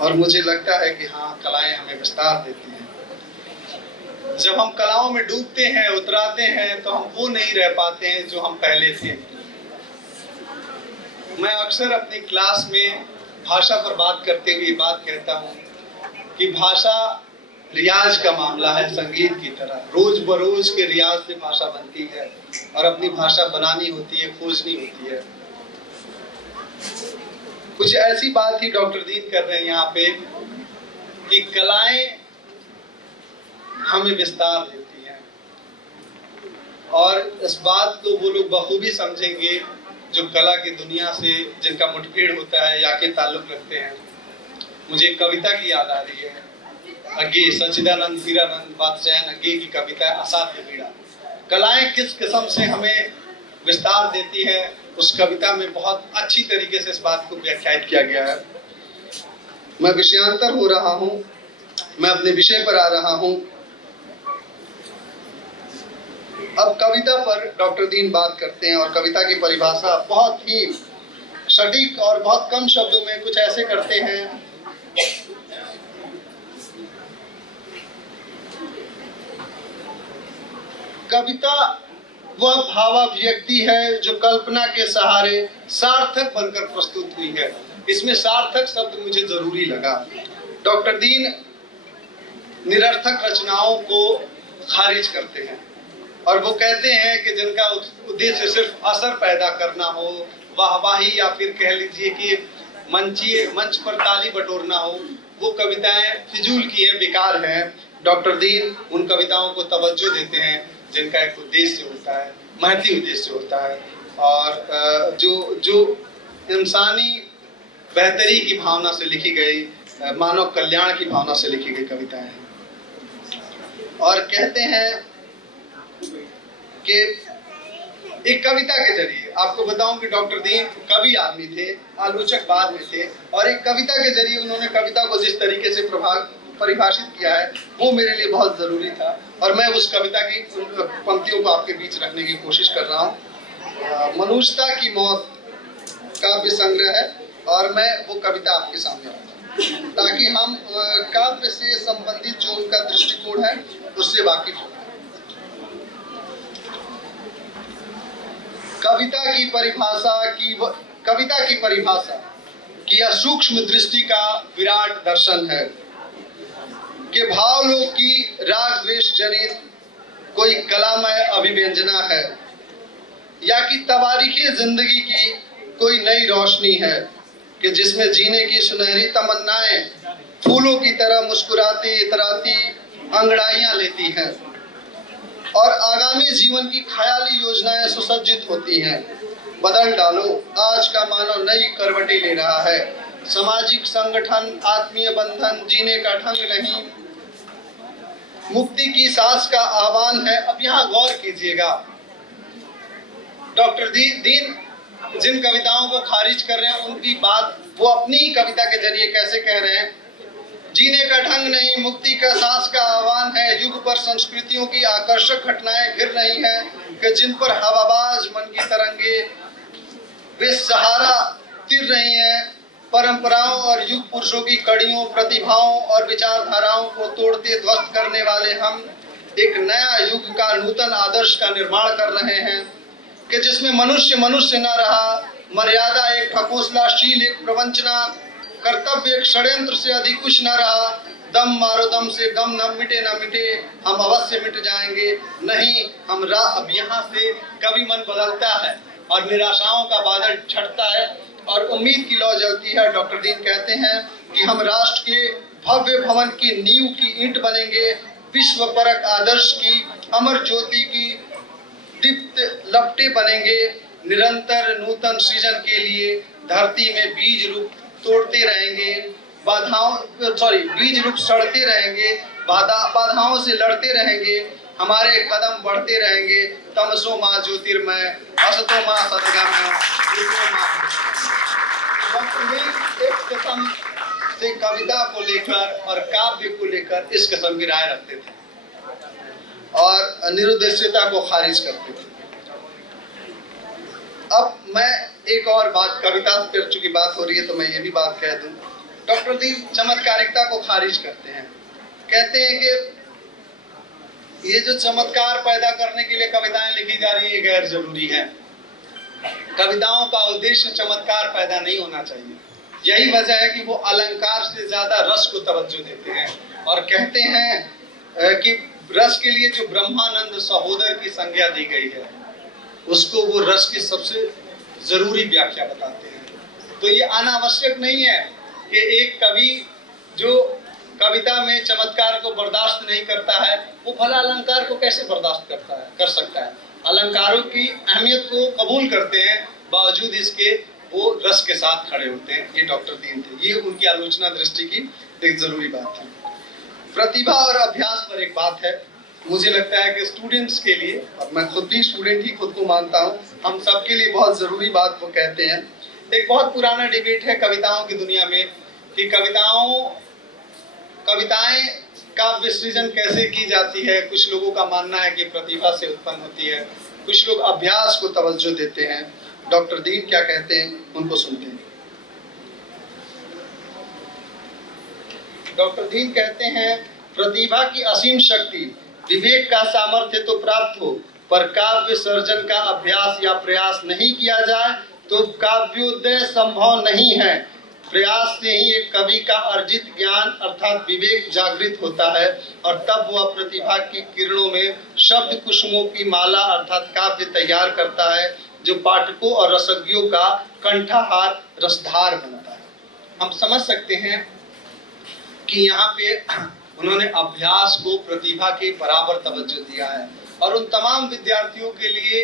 और मुझे लगता है कि हाँ, कलाएं हमें विस्तार देती हैं। जब हम कलाओं में डूबते हैं, उतराते हैं, तो हम वो नहीं रह पाते हैं जो हम पहले थे। मैं अक्सर अपनी क्लास में भाषा पर बात करते हुए बात कहता हूँ कि भाषा रियाज का मामला है, संगीत की तरह। रोज बरोज के रियाज से भाषा बनती है, और अपनी भाषा बनानी होती है, खोजनी होती है। कुछ ऐसी बात ही डॉक्टर दीन कर रहे हैं यहाँ पे कि कलाएं हमें विस्तार देती हैं, और इस बात को वो लोग बखूबी समझेंगे जो कला की दुनिया से जिनका मुठभेड़ होता है या के ताल्लुक रखते हैं। मुझे कविता की याद आ रही है, अगे सच्चिदानंद हीरानंद वात्स्यायन अगे की कविता असाध्य पीड़ा। कलाएं किस किस्म से हमें विस्तार देती है, उस कविता में बहुत अच्छी तरीके से इस बात को व्याख्यायित किया गया है। मैं विषयांतर हो रहा हूँ, मैं अपने विषय पर आ रहा हूँ। अब कविता पर डॉक्टर दीन बात करते हैं, और कविता की परिभाषा बहुत ही सटीक और बहुत कम शब्दों में कुछ ऐसे करते हैं। कविता वह भावाभिव्यक्ति है जो कल्पना के सहारे सार्थक बनकर प्रस्तुत हुई है। इसमें सार्थक शब्द मुझे जरूरी लगा। डॉक्टर दीन निरर्थक रचनाओं को खारिज करते हैं, और वो कहते हैं कि जिनका उद्देश्य सिर्फ असर पैदा करना हो, वाहवाही या फिर कह लीजिए कि मंच पर ताली बटोरना हो, वो कविताएं फिजूल की हैं, बेकार हैं। डॉक्टर दीन उन कविताओं को तवज्जो देते हैं जिनका एक उद्देश्य होता है, महती उद्देश्य होता है, और जो इंसानी बेहतरी की भावना से लिखी गई, मानव कल्याण की भावना से लिखी गई कविताएं हैं। और कहते हैं कि एक कविता के जरिए, आपको बताऊं कि डॉक्टर दीन कवि आदमी थे, आलोचक बाद में थे, और एक कविता के जरिए उन्होंने कविता को जिस तरीके से परिभाषित किया है वो मेरे लिए बहुत जरूरी था, और मैं उस कविता की पंक्तियों को आपके बीच रखने की कोशिश कर रहा हूँ। मनुष्यता की मौत काव्य संग्रह है, और मैं वो कविता आपके सामने रखता हूँ ताकि हम काव्य से संबंधित जो उनका दृष्टिकोण है उससे वाकिफ हो। कविता की परिभाषा कि यह सूक्ष्म दृष्टि का विराट दर्शन है कि भावलोक की राग द्वेष जनित कोई कलामय अभिव्यंजना है, या कि तवारीखे जिंदगी की कोई नई रोशनी है कि जिसमें जीने की सुनहरी तमन्नाएं फूलों की तरह मुस्कुराती इतराती अंगड़ाइयां लेती हैं और आगामी जीवन की ख्याली योजनाएं सुसज्जित होती हैं। बदल डालो, आज का मानव नई करवटें ले रहा है। सामाजिक संगठन, आत्मीय बंधन, जीने का ढंग नहीं, मुक्ति की सांस का आह्वान है। अब यहाँ गौर कीजिएगा, डॉक्टर दीन जिन कविताओं को खारिज कर रहे हैं उनकी बात वो अपनी ही कविता के जरिए कैसे कह रहे हैं। जीने का ढंग नहीं, मुक्ति का सांस का आह्वान है। युग पर संस्कृतियों की आकर्षक घटनाएं घिर रही हैं कि जिन पर हवाबाज मन की तरंगे बेसहारा तिर रही हैं। परंपराओं और युग पुरुषों की कड़ियों, प्रतिभाओं और विचारधाराओं को तोड़ते ध्वस्त करने वाले हम एक नया युग का नूतन आदर्श का निर्माण कर रहे हैं कि जिसमें मनुष्य मनुष्य न रहा, मर्यादा एक ठकोसलाशील एक प्रवंचना, कर्तव्य एक षड्यंत्र से अधिक कुछ न रहा। दम मारो दम से गम न मिटे न मिटे, हम अवश्य मिट जाएंगे। नहीं हम अब यहाँ से कभी मन बदलता है और निराशाओं का बादल छटता है और उम्मीद की लौ जलती है। डॉक्टर दीन कहते हैं कि हम राष्ट्र के भव्य भवन की नींव की ईंट बनेंगे, विश्व परक आदर्श की अमर ज्योति की दीप्त लपटे बनेंगे। निरंतर नूतन सृजन के लिए धरती में बीज रूप तोड़ते रहेंगे, बीज रूप सड़ते रहेंगे, बाधाओं से लड़ते रहेंगे, हमारे कदम बढ़ते रहेंगे। तमसो माँ ज्योतिर्मय, असतो माँ सद्गमय, एक किस्म से कविता को लेकर और काव्य को लेकर इस किस्म की राय रखते थे और निरुद्देश्यता को खारिज करते थे। अब मैं एक और बात, कविता पर चूंकि बात हो रही है तो मैं ये भी बात कह दूं। डॉक्टर दीन चमत्कारिकता को खारिज करते हैं, कहते हैं कि ये जो चमत्कार पैदा करने के लिए कविताएं लिखी जा रही है गैर जरूरी है। कविताओं का उद्देश्य चमत्कार पैदा नहीं होना चाहिए। यही वजह है कि वो अलंकार से ज्यादा रस को तवज्जो देते हैं और कहते हैं कि रस के लिए जो ब्रह्मानंद सहोदर की संज्ञा दी गई है उसको वो रस की सबसे जरूरी व्याख्या बताते हैं। तो ये अनावश्यक नहीं है कि एक कवि जो कविता में चमत्कार को बर्दाश्त नहीं करता है वो भला अलंकार को कैसे बर्दाश्त कर सकता है। अलंकारों की अहमियत को कबूल करते हैं, बावजूद इसके वो रस के साथ खड़े होते हैं। ये डॉक्टर दीन थे, ये उनकी आलोचना दृष्टि की एक जरूरी बात थी। प्रतिभा और अभ्यास पर एक बात है, मुझे लगता है कि स्टूडेंट्स के लिए, और मैं खुद भी स्टूडेंट ही खुद को मानता हूँ, हम सबके लिए बहुत जरूरी बात वो कहते हैं। एक बहुत पुराना डिबेट है कविताओं की दुनिया में कि कविताएं काव्य सृजन कैसे की जाती है। कुछ लोगों का मानना है कि प्रतिभा से उत्पन्न होती है, कुछ लोग अभ्यास को तवज्जो देते हैं। डॉक्टर दीन क्या कहते हैं उनको सुनते हैं। डॉक्टर दीन कहते हैं प्रतिभा की असीम शक्ति, विवेक का सामर्थ्य तो प्राप्त हो, पर काव्य सर्जन का अभ्यास या प्रयास नहीं किया जाए तो काव्योदय संभव नहीं है। प्रयास से ही एक कवि का अर्जित ज्ञान अर्थात विवेक जागृत होता है और तब वह प्रतिभा की किरणों में शब्द कुसुमों की माला अर्थात काव्य तैयार करता है जो पाठकों और रसज्ञों का कंठाहार रसधार बनता है। हम समझ सकते हैं कि यहाँ पे उन्होंने अभ्यास को प्रतिभा के बराबर तवज्जो दिया है और उन तमाम विद्यार्थियों के लिए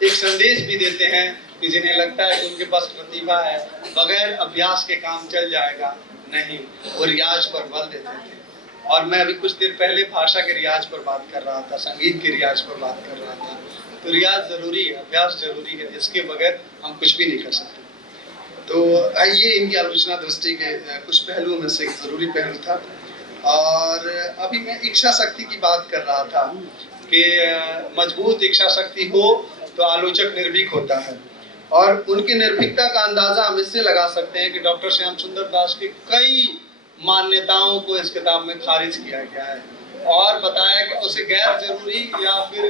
एक संदेश भी देते हैं कि जिन्हें लगता है कि उनके पास प्रतिभा है, बगैर अभ्यास के काम चल जाएगा, नहीं, वो रियाज पर बल देते थे। और मैं अभी कुछ देर पहले भाषा के रियाज पर बात कर रहा था, संगीत के रियाज पर बात कर रहा था। तो रियाज जरूरी है, अभ्यास जरूरी है, इसके बगैर हम कुछ भी नहीं कर सकते। तो ये इनकी आलोचना दृष्टि के कुछ पहलुओं में से एक जरूरी पहलू था। और अभी मैं इच्छा शक्ति की बात कर रहा था कि मजबूत इच्छा शक्ति हो तो आलोचक निर्भीक होता है, और उनकी निर्भीकता का अंदाजा हम इससे लगा सकते हैं कि डॉक्टर श्याम सुंदर दास की कई मान्यताओं को इस किताब में खारिज किया गया है और बताया कि उसे गैर जरूरी या फिर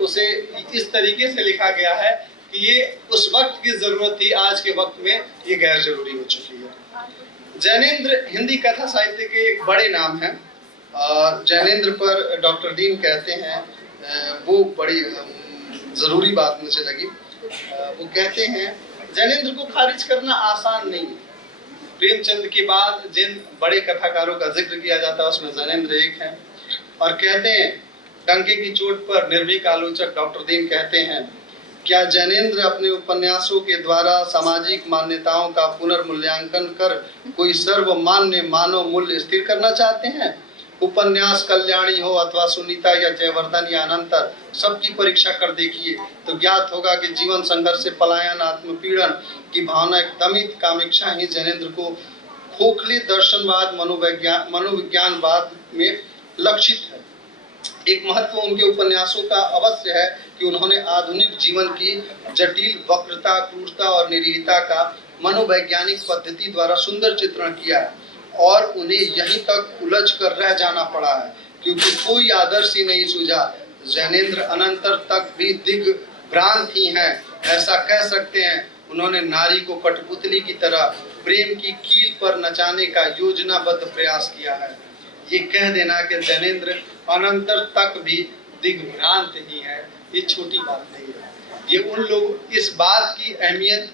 उसे इस तरीके से लिखा गया है कि ये उस वक्त की जरूरत थी, आज के वक्त में ये गैर जरूरी हो चुकी है। जैनेंद्र हिंदी कथा साहित्य के एक बड़े नाम हैं और जैनेंद्र पर डॉक्टर दीन कहते हैं, वो बड़ी जरूरी बात मुझे लगी। वो कहते हैं जैनेंद्र को खारिज करना आसान नहीं है। प्रेमचंद के बाद जिन बड़े कथाकारों का जिक्र किया जाता है उसमें जैनेंद्र एक है, और कहते हैं डंके की चोट पर निर्भीक आलोचक डॉक्टर दीन कहते हैं, क्या जैनेंद्र अपने उपन्यासों के द्वारा सामाजिक मान्यताओं का पुनर्मूल्यांकन कर कोई सर्वमान्य मानव मूल्य स्थिर करना चाहते हैं? उपन्यास कल्याणी हो अथवा सुनीता या जयवर्धन या अनंतर, सबकी परीक्षा कर देखिए तो ज्ञात होगा कि जीवन संघर्ष से पलायन, आत्मपीड़न की भावना, एक दमित कामेक्षा ही जैनेंद्र को खोखले दर्शनवाद, मनोविज्ञानवाद में लक्षित है। एक महत्व उनके उपन्यासों का अवश्य है कि उन्होंने आधुनिक जीवन की जटिल वक्रता, क्रूरता और निरीहता का मनोवैज्ञानिक पद्धति द्वारा सुंदर चित्रण किया है और उन्हें यहीं तक उलझ कर रह जाना पड़ा है क्योंकि कोई आदर्श ही नहीं सूझा। जैनेंद्र अनंतर तक भी दिग्भ्रांत ही हैं, ऐसा कह सकते हैं। उन्होंने नारी को कठपुतली की तरह प्रेम की कील पर नचाने का योजनाबद्ध प्रयास किया है। ये कह देना कि जैनेंद्र अनंतर तक भी दिग्भ्रांत ही है, ये छोटी बात नहीं है। ये उन लोग, इस बात की अहमियत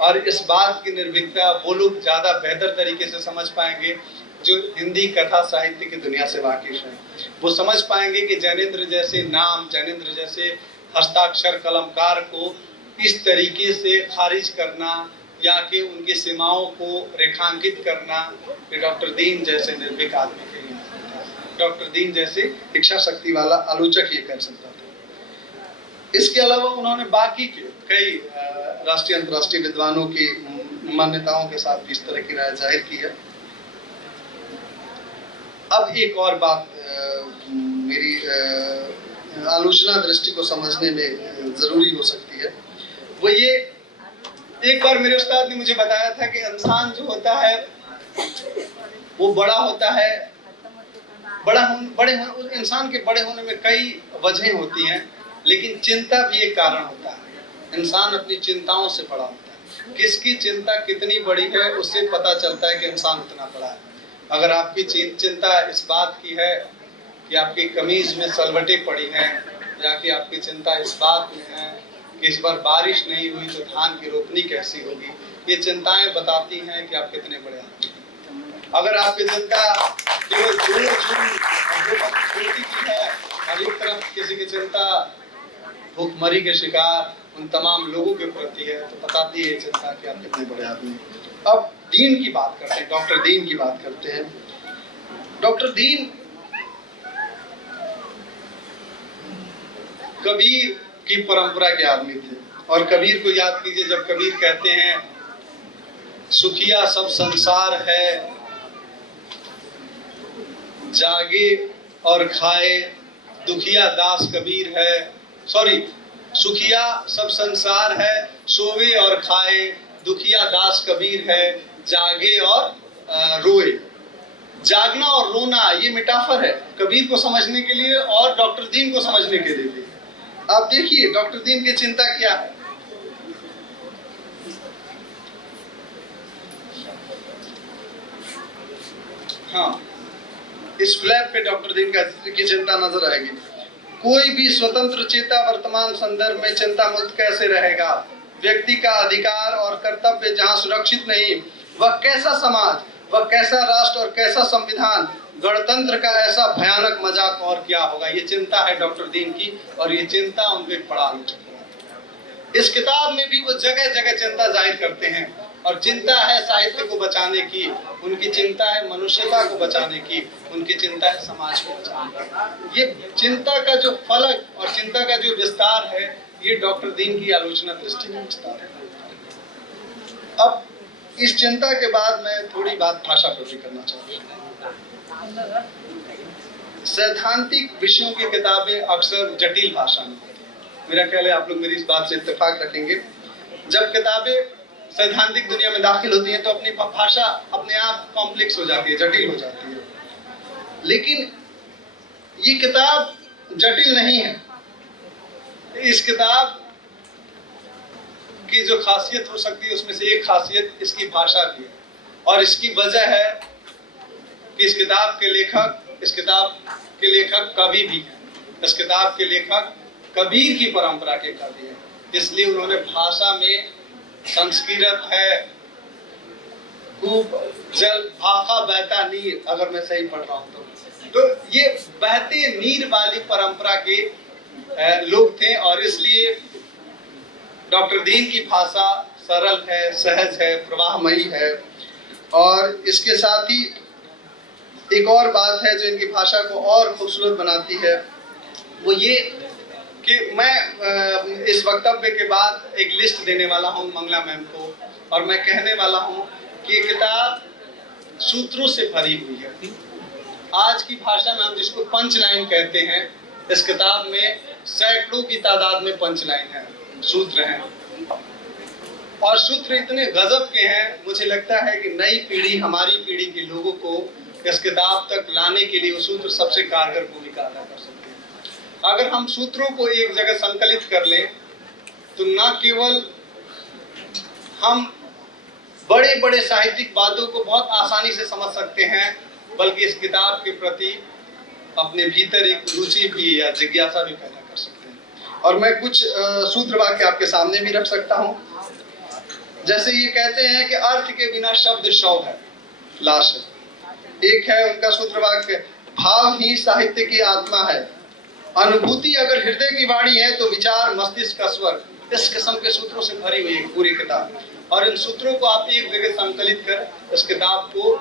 और इस बात की निर्भीकता वो लोग ज्यादा बेहतर तरीके से समझ पाएंगे जो हिंदी कथा साहित्य की दुनिया से वाकिफ हैं। वो समझ पाएंगे कि जैनेंद्र जैसे नाम, जैनेंद्र जैसे हस्ताक्षर कलमकार को इस तरीके से खारिज करना या कि उनकी सीमाओं को रेखांकित करना डॉक्टर दीन जैसे निर्भीक आदमी के लिए, डॉक्टर दीन जैसे इच्छा शक्ति वाला आलोचक ये कर सकता था। इसके अलावा उन्होंने बाकी के कई राष्ट्रीय अंतर्राष्ट्रीय विद्वानों की मान्यताओं के साथ भी इस तरह की राय जाहिर की है। अब एक और बात मेरी आलोचना दृष्टि को समझने में जरूरी हो सकती है, वो ये, एक बार मेरे उस्ताद ने मुझे बताया था कि इंसान जो होता है वो बड़ा होता है, इंसान के बड़े होने में कई वजहें होती हैं, लेकिन चिंता भी एक कारण होता है। इंसान अपनी चिंताओं से बड़ा होता है। किसकी चिंता कितनी बड़ी है उससे पता चलता है कि इंसान उतना बड़ा है। अगर आपकी चिंता इस बात की है कि आपकी कमीज में सलवटें पड़ी हैं, या कि आपकी चिंता इस बात में है कि इस बार बारिश नहीं हुई तो धान की रोपनी कैसी होगी, ये चिंताएं बताती हैं कि आप कितने बड़े आदमी हैं। अगर आपकी चिंता केवल की है और एक तरफ किसी की चिंता भूखमरी के शिकार उन तमाम लोगों के प्रति है, तो बताती है चिंता कि आप कितने बड़े आदमी हैं। अब दीन की बात करते हैं, डॉक्टर दीन की बात करते हैं। डॉक्टर दीन कबीर की परंपरा के आदमी थे, और कबीर को याद कीजिए जब कबीर कहते हैं सुखिया सब संसार है, जागे और खाए दुखिया दास कबीर है, सुखिया सब संसार है, सोवे और खाए दुखिया दास कबीर है, जागे और रोए। जागना और रोना ये मेटाफर है कबीर को समझने के लिए और डॉक्टर दीन को समझने के लिए भी। आप देखिए डॉक्टर दीन की चिंता क्या है। हाँ, इस फ्लैप पे डॉक्टर दीन की चिंता नजर आएगी। कोई भी स्वतंत्र चेता वर्तमान संदर्भ में चिंता मुक्त कैसे रहेगा? व्यक्ति का अधिकार और कर्तव्य जहां सुरक्षित नहीं, वह कैसा समाज, वह कैसा राष्ट्र और कैसा संविधान, गणतंत्र का ऐसा भयानक मजाक और क्या होगा। ये चिंता है डॉक्टर दीन की, और ये चिंता उनको एक बड़ा आलोचक। इस किताब में भी वो जगह जगह चिंता जाहिर करते हैं, और चिंता है साहित्य को बचाने की, उनकी चिंता है मनुष्यता को बचाने की, उनकी चिंता है समाज को बचाने की। ये चिंता का जो फलक और चिंता का जो विस्तार है, ये डॉक्टर दीन की आलोचना दृष्टि में विस्तार है। अब इस चिंता के बाद मैं थोड़ी बात भाषा पर भी करना चाहता हूँ। सैद्धांतिक विषयों की किताबें अक्सर जटिल भाषा में होती हैं। मेरा ख्याल है आप लोग मेरी इस बात से इत्तेफाक रखेंगे। जब किताबें सैद्धांतिक दुनिया में दाखिल होती हैं तो अपनी भाषा अपने आप कॉम्प्लेक्स हो जाती है, जटिल हो जाती है। लेकिन ये किताब जटिल नहीं है। इस किताब की जो खासियत हो सकती है उसमें से एक खासियत इसकी भाषा की है, और इसकी वजह है कि इस किताब के लेखक कवि भी हैं। इस किताब के लेखक कबीर की परंपरा के कवि हैं, इसलिए उन्होंने भाषा में संस्कृत है, खूब जल भाखा बहता नीर, अगर मैं सही पढ़ रहा हूं तो ये बहते नीर वाली परंपरा के लोग थे, और इसलिए डॉक्टर दीन की भाषा सरल है, सहज है, प्रवाहमयी है। और इसके साथ ही एक और बात है जो इनकी भाषा को और खूबसूरत बनाती है, वो ये कि मैं इस वक्तव्य के बाद एक लिस्ट देने वाला हूँ मंगला मैम को, और मैं कहने वाला हूँ कि ये किताब सूत्रों से भरी हुई है। आज की भाषा में हम जिसको पंच लाइन कहते हैं, इस किताब में सैकड़ों की तादाद में पंच लाइन है, सूत्र हैं, और सूत्र इतने गजब के हैं। मुझे लगता है कि नई पीढ़ी, हमारी पीढ़ी के लोगों को इस किताब तक लाने के लिए वो सूत्र सबसे कारगर भूमिका अदा कर सकते हैं। अगर हम सूत्रों को एक जगह संकलित कर लें तो न केवल हम बड़े बड़े साहित्यिक बातों को बहुत आसानी से समझ सकते हैं, बल्कि इस किताब के प्रति अपने भीतर एक रुचि भी या जिज्ञासा भी पैदा कर सकते हैं। और मैं कुछ सूत्र वाक्य आपके सामने भी रख सकता हूँ। जैसे ये कहते हैं कि अर्थ के बिना शब्द शव है, लाश है। एक है उनका सूत्र वाक्य, भाव ही साहित्य की आत्मा है, अनुभूति अगर हृदय की वाणी है तो विचार मस्तिष्क का स्वर। इस किस्म के सूत्रों से भरी हुई एक पूरी किताब, और इन सूत्रों को आप एक जगह संकलित कर इस किताब को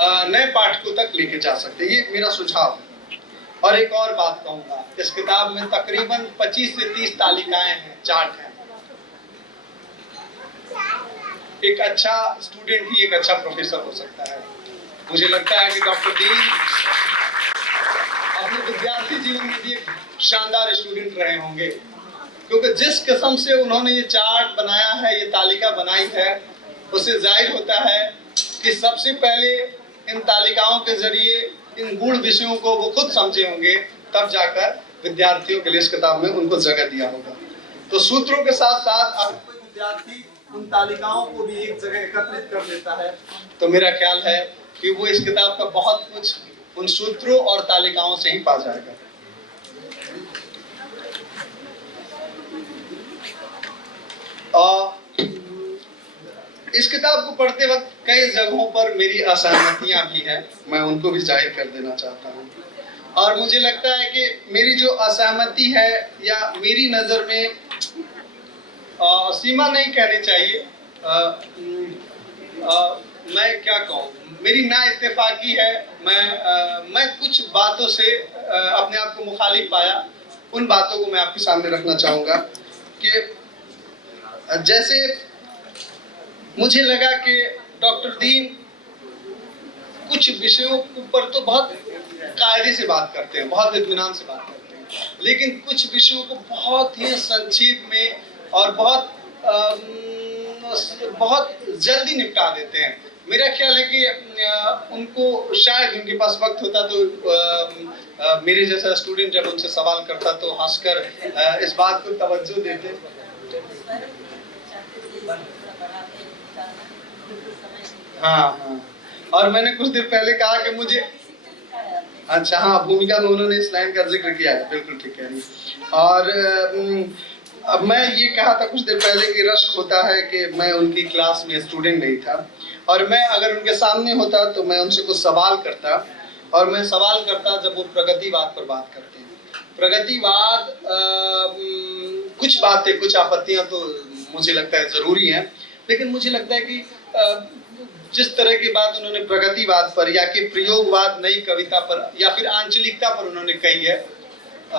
नए पाठकों तक लेके जा सकते हैं। ये मेरा सुझाव है। और एक और बात कहूंगा, इस किताब में तकरीबन 25 से 30 तालिकाएं हैं, चार्ट हैं। एक अच्छा स्टूडेंट ही एक अच्छा प्रोफेसर हो सकता है। मुझे लगता है कि डॉक्टर दीन अपने विद्यार्थी जीवन में भी एक शानदार स्टूडेंट रहे होंगे, क्योंकि जिस किस्म से उन्होंने ये चार्ट बनाया है, ये तालिका बनाई है, उससे जाहिर होता है कि सबसे पहले इन तालिकाओं के जरिए इन गूढ़ विषयों को वो खुद समझे होंगे, तब जाकर विद्यार्थियों के लिए इस किताब में उनको जगह दिया होगा। तो सूत्रों के साथ साथ अगर कोई विद्यार्थी उन तालिकाओं को भी एक जगह एकत्रित कर लेता है तो मेरा ख्याल है कि वो इस किताब का बहुत कुछ उन सूत्रों और तालिकाओं से ही पा जाएगा। इस किताब को पढ़ते वक्त कई जगहों पर मेरी असहमतियां भी हैं, मैं उनको भी जाहिर कर देना चाहता हूँ। और मुझे लगता है कि मेरी जो असहमति है या मेरी नज़र में सीमा नहीं कहनी चाहिए, मैं क्या कहूँ, मेरी ना इत्तेफाकी है। मैं कुछ बातों से अपने आप को मुखालिफ पाया। उन बातों को मैं आपके सामने रखना चाहूँगा कि जैसे मुझे लगा कि डॉक्टर दीन कुछ विषयों पर तो बहुत कायदे से बात करते हैं, बहुत इत्मीनान से बात करते हैं, लेकिन कुछ विषयों को बहुत ही संक्षेप में और बहुत जल्दी निपटा देते हैं। मेरा ख्याल है कि उनको शायद उनके पास वक्त होता तो मेरे जैसा स्टूडेंट जब उनसे सवाल करता तो हंसकर इस बात को तवज्जो देते। हाँ, और मैंने कुछ देर पहले कहा कि मुझे, अच्छा हाँ, भूमिका में उन्होंने इस लाइन का जिक्र किया है, बिल्कुल ठीक है। और अब मैं ये कहा था कुछ देर पहले कि रश्क होता है कि मैं उनकी क्लास में स्टूडेंट नहीं था, और मैं अगर उनके सामने होता तो मैं उनसे कुछ सवाल करता, और मैं सवाल करता जब वो प्रगतिवाद पर बात करते हैं। प्रगतिवाद कुछ बातें, कुछ आपत्तियां तो मुझे लगता है ज़रूरी हैं, लेकिन मुझे लगता है कि जिस तरह की बात उन्होंने प्रगतिवाद पर या कि प्रयोगवाद, नई कविता पर या फिर आंचलिकता पर उन्होंने कही है,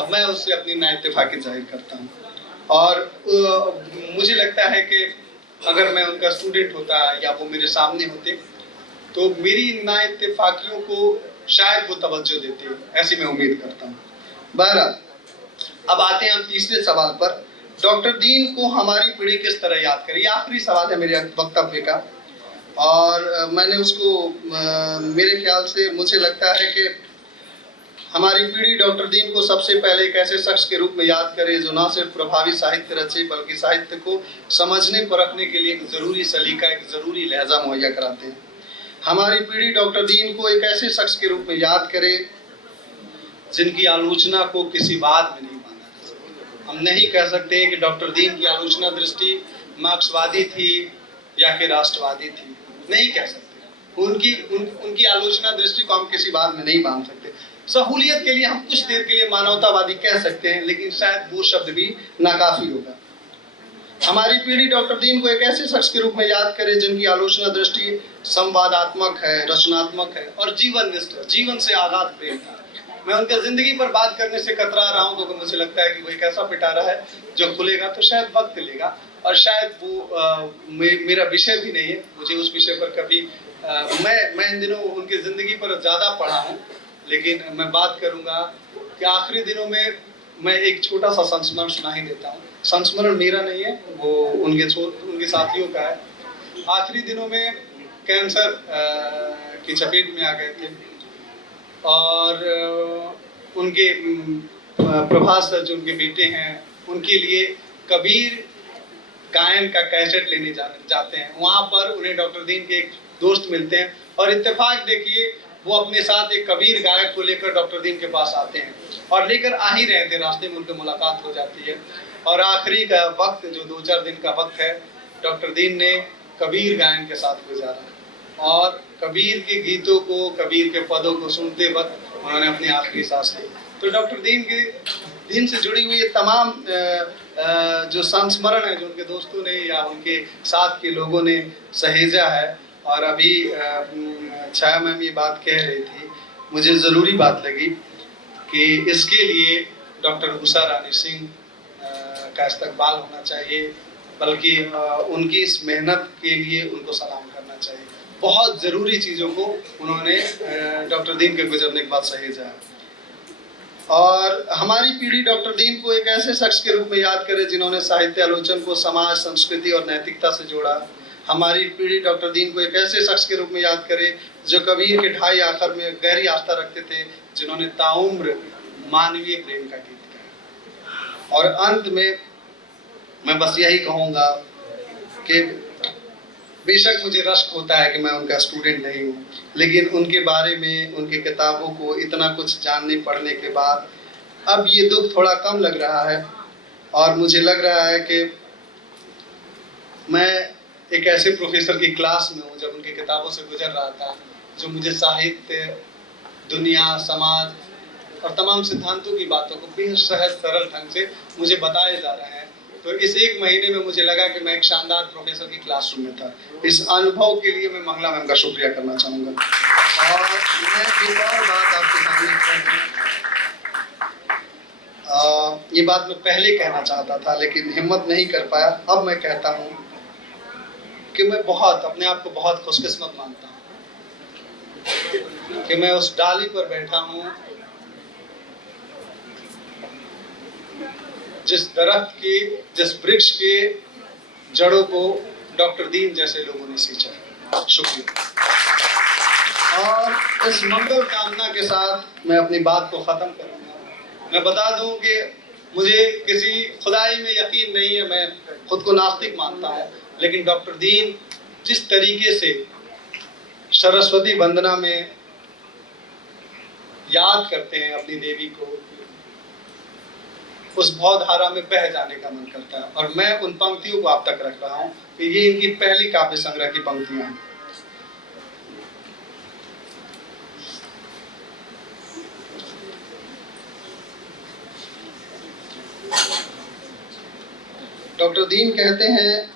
मैं उससे अपनी नाइत्तेफाकी जाहिर करता हूँ। और मुझे लगता है कि अगर मैं उनका स्टूडेंट होता या वो मेरे सामने होते तो मेरी नाइत्तेफाकियों को शायद वो तवज्जो देते, ऐसी मैं उम्मीद करता हूँ। बहरहाल अब आते हैं हम तीसरे सवाल पर, डॉक्टर दीन को हमारी पीढ़ी किस तरह याद करे। ये आखिरी सवाल है मेरे वक्तव्य का, और मैंने उसको मेरे ख्याल से मुझे लगता है कि हमारी पीढ़ी डॉक्टर दीन को सबसे पहले एक ऐसे शख्स के रूप में याद करे जो ना सिर्फ प्रभावी साहित्य रचे बल्कि साहित्य को समझने परखने के लिए एक ज़रूरी सलीका, एक ज़रूरी लहजा मुहैया कराते हैं। हमारी पीढ़ी डॉक्टर दीन को एक ऐसे शख्स के रूप में याद करे जिनकी आलोचना को किसी वाद में नहीं बांधा जा सकता। हम नहीं कह सकते कि डॉक्टर दीन की आलोचना दृष्टि मार्क्सवादी थी या कि राष्ट्रवादी थी, नहीं कह सकते। उनकी आलोचना दृष्टि को हम किसी वाद में नहीं बांध सकते। सहूलियत के लिए हम कुछ देर के लिए मानवतावादी कह सकते हैं, लेकिन शायद वो शब्द भी नाकाफी होगा। हमारी पीढ़ी डॉक्टर दीन को एक ऐसे शख्स के रूप में याद करे जिनकी आलोचना दृष्टि संवादात्मक है, रचनात्मक है और जीवननिष्ठ, जीवन से आघात प्रेम था। मैं उनके जिंदगी पर बात करने से कतरा रहा हूँ क्योंकि मुझे लगता है कि वो एक ऐसा पिटारा है जो खुलेगा तो शायद वक्त लेगा, और शायद वो मेरा विषय भी नहीं है। मुझे उस विषय पर कभी मैं इन दिनों उनकी जिंदगी पर ज्यादा पढ़ा हूँ, लेकिन मैं बात करूंगा कि आखिरी दिनों में मैं एक छोटा सा संस्मरण सुना ही देता हूँ। संस्मरण मेरा नहीं है, वो उनके साथियों का है। आखिरी दिनों में कैंसर की चपेट में आ गए थे, और उनके प्रभास सर जो उनके बेटे हैं, उनके लिए कबीर गायन का कैसेट लेने जाते हैं। वहाँ पर उन्हें डॉक्टर दीन के एक दोस्त मिलते हैं, और इत्तेफाक देखिए वो अपने साथ एक कबीर गायक को लेकर डॉक्टर दीन के पास आते हैं, और लेकर आ ही रहे थे, रास्ते में उनकी मुलाकात हो जाती है। और आखिरी का वक्त जो 2-4 दिन का वक्त है, डॉक्टर दीन ने कबीर गायन के साथ गुजारा, और कबीर के गीतों को, कबीर के पदों को सुनते वक्त उन्होंने अपनी आखिरी सांस ली। तो डॉक्टर दीन से जुड़ी हुई ये तमाम जो संस्मरण है जो उनके दोस्तों ने या उनके साथ के लोगों ने सहेजा है। और अभी छाया मैम ये बात कह रही थी, मुझे ज़रूरी बात लगी कि इसके लिए डॉक्टर उषा रानी सिंह का इस्तकबाल होना चाहिए, बल्कि उनकी इस मेहनत के लिए उनको सलाम करना चाहिए। बहुत ज़रूरी चीज़ों को उन्होंने डॉक्टर दीन के गुजरने के बाद सहेजा है। और हमारी पीढ़ी डॉक्टर दीन को एक ऐसे शख्स के रूप में याद करे जिन्होंने साहित्य आलोचन को समाज, संस्कृति और नैतिकता से जोड़ा। हमारी पीढ़ी डॉक्टर दीन को एक ऐसे शख्स के रूप में याद करे जो कबीर के ढाई आखर में गहरी आस्था रखते थे, जिन्होंने ताउम्र मानवीय प्रेम का गीत गाया। और अंत में मैं बस यही कहूँगा कि बेशक मुझे रश्क होता है कि मैं उनका स्टूडेंट नहीं हूँ, लेकिन उनके बारे में, उनकी किताबों को इतना कुछ जानने पढ़ने के बाद अब ये दुख थोड़ा कम लग रहा है। और मुझे लग रहा है कि मैं एक ऐसे प्रोफेसर की क्लास में हूँ जब उनकी किताबों से गुजर रहा था, जो मुझे साहित्य, दुनिया, समाज और तमाम सिद्धांतों की बातों को बेहद सहज सरल ढंग से मुझे बताए जा रहे हैं। तो इस 1 महीने में मुझे लगा कि मैं एक शानदार प्रोफेसर की क्लासरूम में था। इस अनुभव के लिए मैं मंगला मैम का शुक्रिया करना चाहूँगा। और मैं एक और बात आपके सामने ये बात मैं पहले कहना चाहता था लेकिन हिम्मत नहीं कर पाया। अब मैं कहता हूँ कि मैं अपने आप को बहुत खुशकिस्मत मानता हूँ कि मैं उस डाली पर बैठा हूँ जिस दरख्त के, जिस वृक्ष के जड़ों को डॉक्टर दीन जैसे लोगों ने सींचा। शुक्रिया। और इस मंगल कामना के साथ मैं अपनी बात को खत्म करूंगा। मैं बता दूं कि मुझे किसी खुदाई में यकीन नहीं है, मैं खुद को नास्तिक मानता हूं, लेकिन डॉक्टर दीन जिस तरीके से सरस्वती वंदना में याद करते हैं अपनी देवी को, उस भावधारा में बह जाने का मन करता है। और मैं उन पंक्तियों को आप तक रख रहा हूं कि ये इनकी पहली काव्य संग्रह की पंक्तियां हैं। डॉक्टर दीन कहते हैं,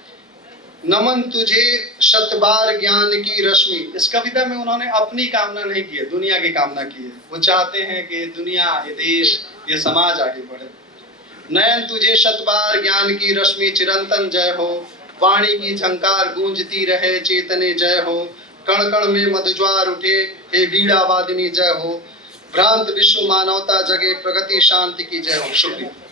नमन तुझे शतबार ज्ञान की रश्मि। इस कविता में उन्होंने अपनी कामना नहीं की है, दुनिया की कामना की है। वो चाहते हैं कि दुनिया, ये देश, ये समाज आगे बढ़े। नयन तुझे शतबार ज्ञान की रश्मि चिरंतन जय हो, वाणी की झंकार गूंजती रहे चेतने जय हो। कण कण में मधुज्वार उठे, हे वीणा वादिनी जय हो। भ्रांत विश्व मानवता जगे, प्रगति शांति की जय हो। शुक्रिया।